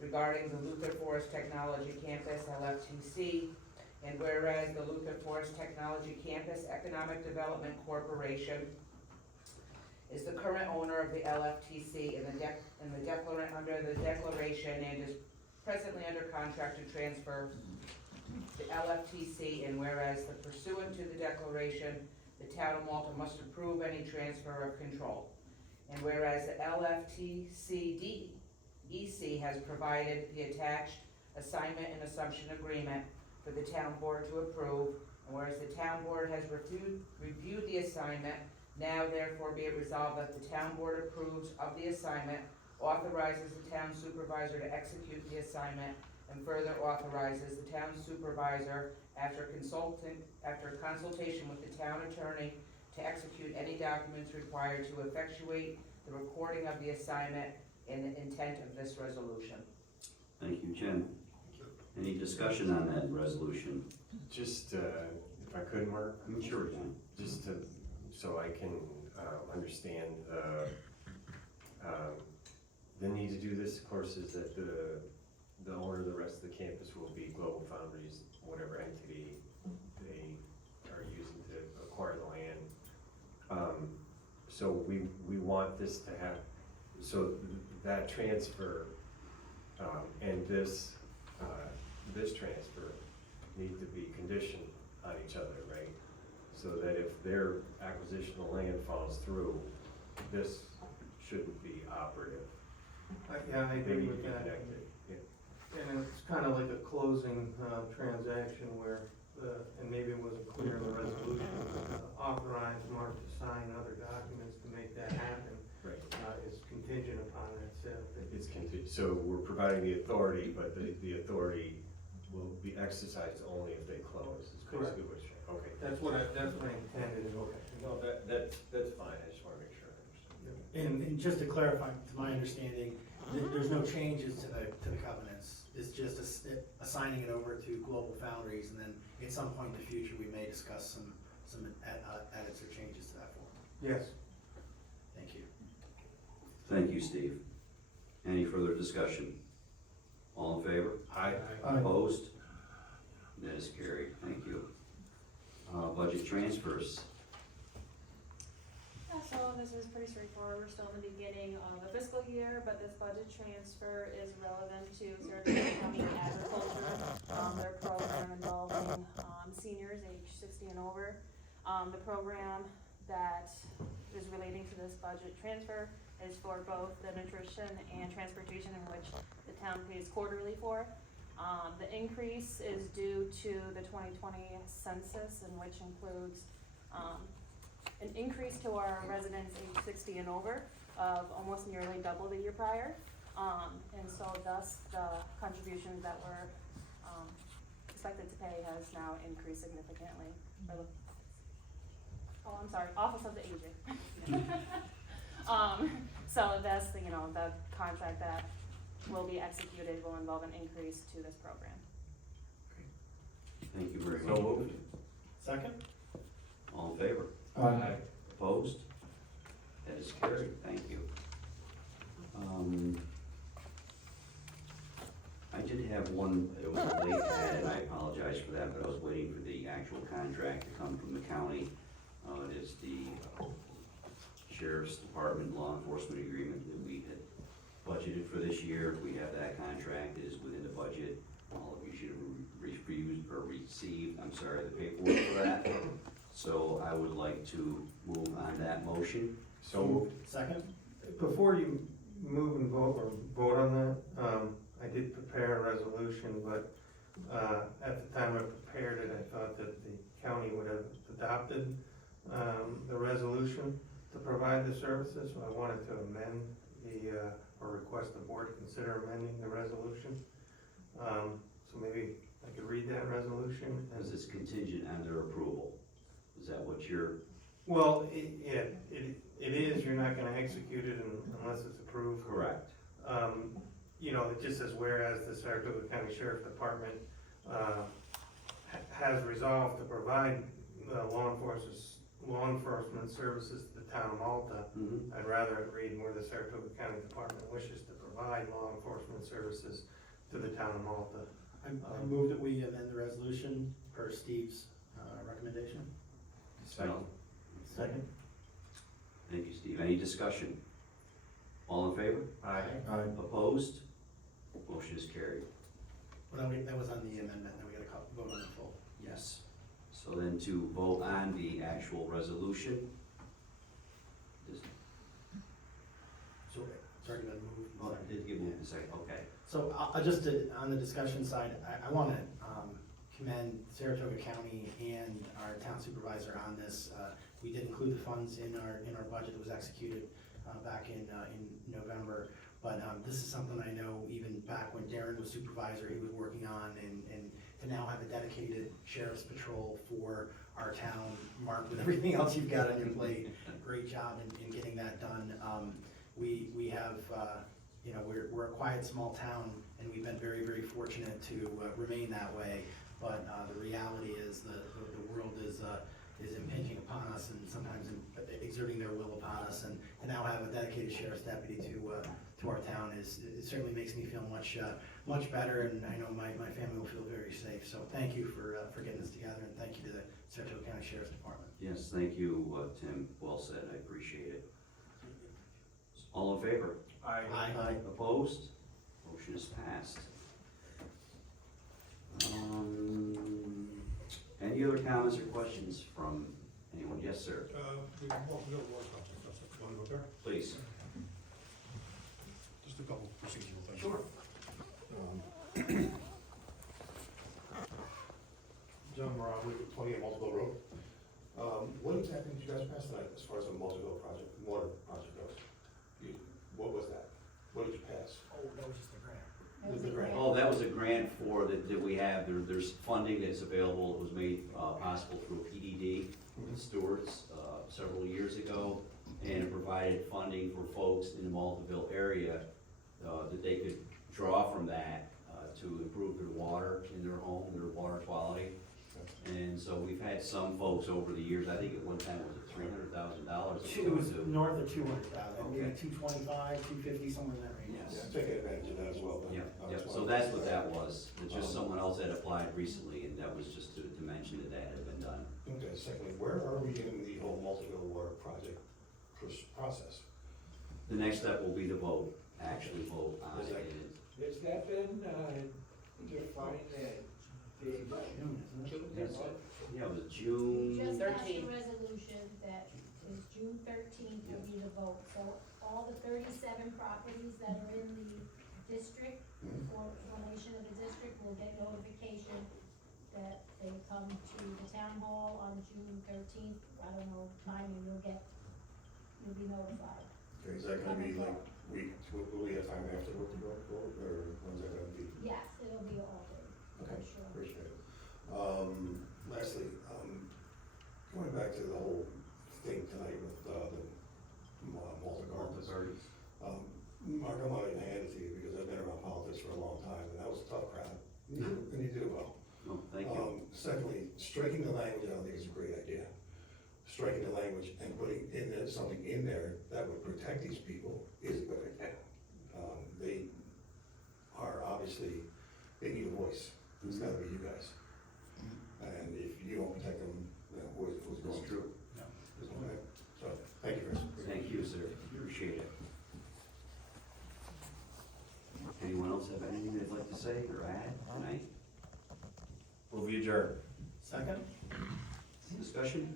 regarding the Luther Forest Technology Campus, LFTC, and whereas the Luther Forest Technology Campus Economic Development Corporation is the current owner of the LFTC and the declarant under the declaration and is presently under contract to transfer the LFTC, and whereas the pursuant to the declaration, the town of Malta must approve any transfer of control. And whereas the LFTC DEC has provided the attached assignment and assumption agreement for the town board to approve, and whereas the town board has reviewed the assignment, now therefore be it resolved that the town board approves of the assignment, authorizes the town supervisor to execute the assignment, and further authorizes the town supervisor, after consultation with the town attorney, to execute any documents required to effectuate the recording of the assignment and the intent of this resolution. Thank you, Jen. Any discussion on that resolution? Just, if I could, Mark? Sure, Jen. Just to, so I can understand the need to do this, of course, is that the owner of the rest of the campus will be Global Foundries, whatever entity they are using to acquire the land. So we want this to have, so that transfer and this transfer need to be conditioned on each other, right? So that if their acquisition of land falls through, this shouldn't be operative. Yeah, I They agree need to with be that. connected, yeah. And it's kind of like a closing transaction where, and maybe it wasn't clear in the resolution, authorize Mark to sign other documents to make that happen. Right. It's contingent upon that sale. It's contingent, so we're providing the authority, but the authority will be exercised only if they close, is Correct. basically what you're saying. Okay. That's what I intended. Okay, no, that's fine, I just wanna make sure I understand. And just to clarify, to my understanding, there's no changes to the covenants. It's just assigning it over to Global Foundries, and then at some point in the future, we may discuss some edits or changes to that form. Yes. Thank you. Thank you, Steve. Any further discussion? All in favor? Aye. Opposed? That is carried, thank you. Budget transfers. Yeah, so this is pretty straightforward. We're still in the beginning of the fiscal year, but this budget transfer is relevant to Saratoga County Agriculture. Their program involving seniors age 60 and over. The program that is relating to this budget transfer is for both the nutrition and transportation, in which the town pays quarterly for. The increase is due to the 2020 census, in which includes an increase to our residents age 60 and over of almost nearly double the year prior. And so thus the contributions that were expected to pay has now increased significantly. Office of the Aging. So that's the, the contract that will be executed will involve an increase to this program. Thank you very So much. moved. Second? All in favor? Aye. Opposed? That is carried, thank you. I did have one, it was a late ad, and I apologize for that, but I was waiting for the actual contract to come from the county. It is the Sheriff's Department Law Enforcement Agreement that we had budgeted for this year. We have that contract, it is within the budget. All of you should have received the paperwork for that. So I would like to move on that motion. So moved. Second? Before you move and vote on that, I did prepare a resolution, but at the time I prepared it, I thought that the county would have adopted the resolution to provide the services, so I wanted to amend or request the board to consider amending the resolution. So maybe I could read that resolution. As it's contingent on their approval. Is that what you're? Well, it is, you're not gonna execute it unless it's approved. Correct. It just says, whereas the Saratoga County Sheriff Department has resolved to provide law enforcement services to the town of Malta. I'd rather it read where the Saratoga County Department wishes to provide law enforcement services to the town of Malta. I move that we amend the resolution per Steve's recommendation. Second. Second? Thank you, Steve. Any discussion? All in favor? Aye. Aye. Opposed? Motion is carried. Well, that was on the amendment, now we gotta vote on the full. Yes. So then to vote on the actual resolution. So it's already been moved. Oh, I did give you a second, okay. So on the discussion side, I want to commend Saratoga County and our town supervisor on this. We did include the funds in our budget that was executed back in November. But this is something I know even back when Darren was supervisor, he was working on, and to now have a dedicated sheriff's patrol for our town. Mark, with everything else you've got on your plate, great job in getting that done. We have, we're a quiet small town, and we've been very, very fortunate to remain that way. But the reality is the world is impinging upon us, and sometimes exerting their will upon us. And to now have a dedicated sheriff's deputy to our town it certainly makes me feel much better, and I know my family will feel very safe. So thank you for getting this together, and thank you to the Saratoga County Sheriff's Department. Yes, thank you, Tim. Well said. I appreciate it. All in favor? Aye. Aye. Opposed? Motion is passed. Any other comments or questions from anyone? Yes, sir. Please. Just a couple procedural things. Sure. John Morale, 28 Multiville Road. What exactly did you guys pass tonight as far as the Multiville project, water project goes? What was that? What did you pass? Oh, that was just the grant. The grant. Oh, that was a grant for that we have. There's funding that's available. It was made possible through PDD Stewards several years ago, and it provided funding for folks in the Maltaville area that they could draw from that to improve their water in their home, their water quality. And so we've had some folks over the years, I think at one time, was it $300,000? It was north of 200,000, maybe Okay. 225, 250, somewhere in that range. Yes. Yeah, taking advantage of that as well, then. Yeah, yeah, so that's what that was. It's just someone else had applied recently, and that was just to mention that that had been done. Okay, secondly, where are we in the whole multi-bill water project process? The next step will be the vote, actually vote on Is that- it. Has that been, defined at the? Yeah, it was June. Just passed a 13th. resolution that is June 13th will be the vote, so all the 37 properties that are in the district, for formation of the district, will get notification that they come to the town hall on June 13th, I don't know, timing, you'll be notified. Okay, is that gonna be like, will we have time afterward to vote, or when's that gonna be? Yes, it'll be all day, Okay, for sure. appreciate it. Lastly, going back to the whole thing tonight with, the Malta Gardens. Mark, I'm not even hand it to you because I've been around politics for a long time, and that was a tough crowd. And you did well. No, thank you. Secondly, striking the language, I don't think is a great idea. Striking the language and putting in there, something in there that would protect these people is a good idea. They are obviously, they need a voice. It's gotta be you guys. And if you don't protect them, then who's going to? That's true. Okay, so, thank you, Chris. Thank you, sir. Appreciate it. Anyone else have anything they'd like to say or add tonight? Will we adjourn? Second? Discussion?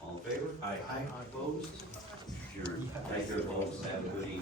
All in favor? Aye. Aye. Opposed? Adjourned. Thank you, folks. Have a good evening.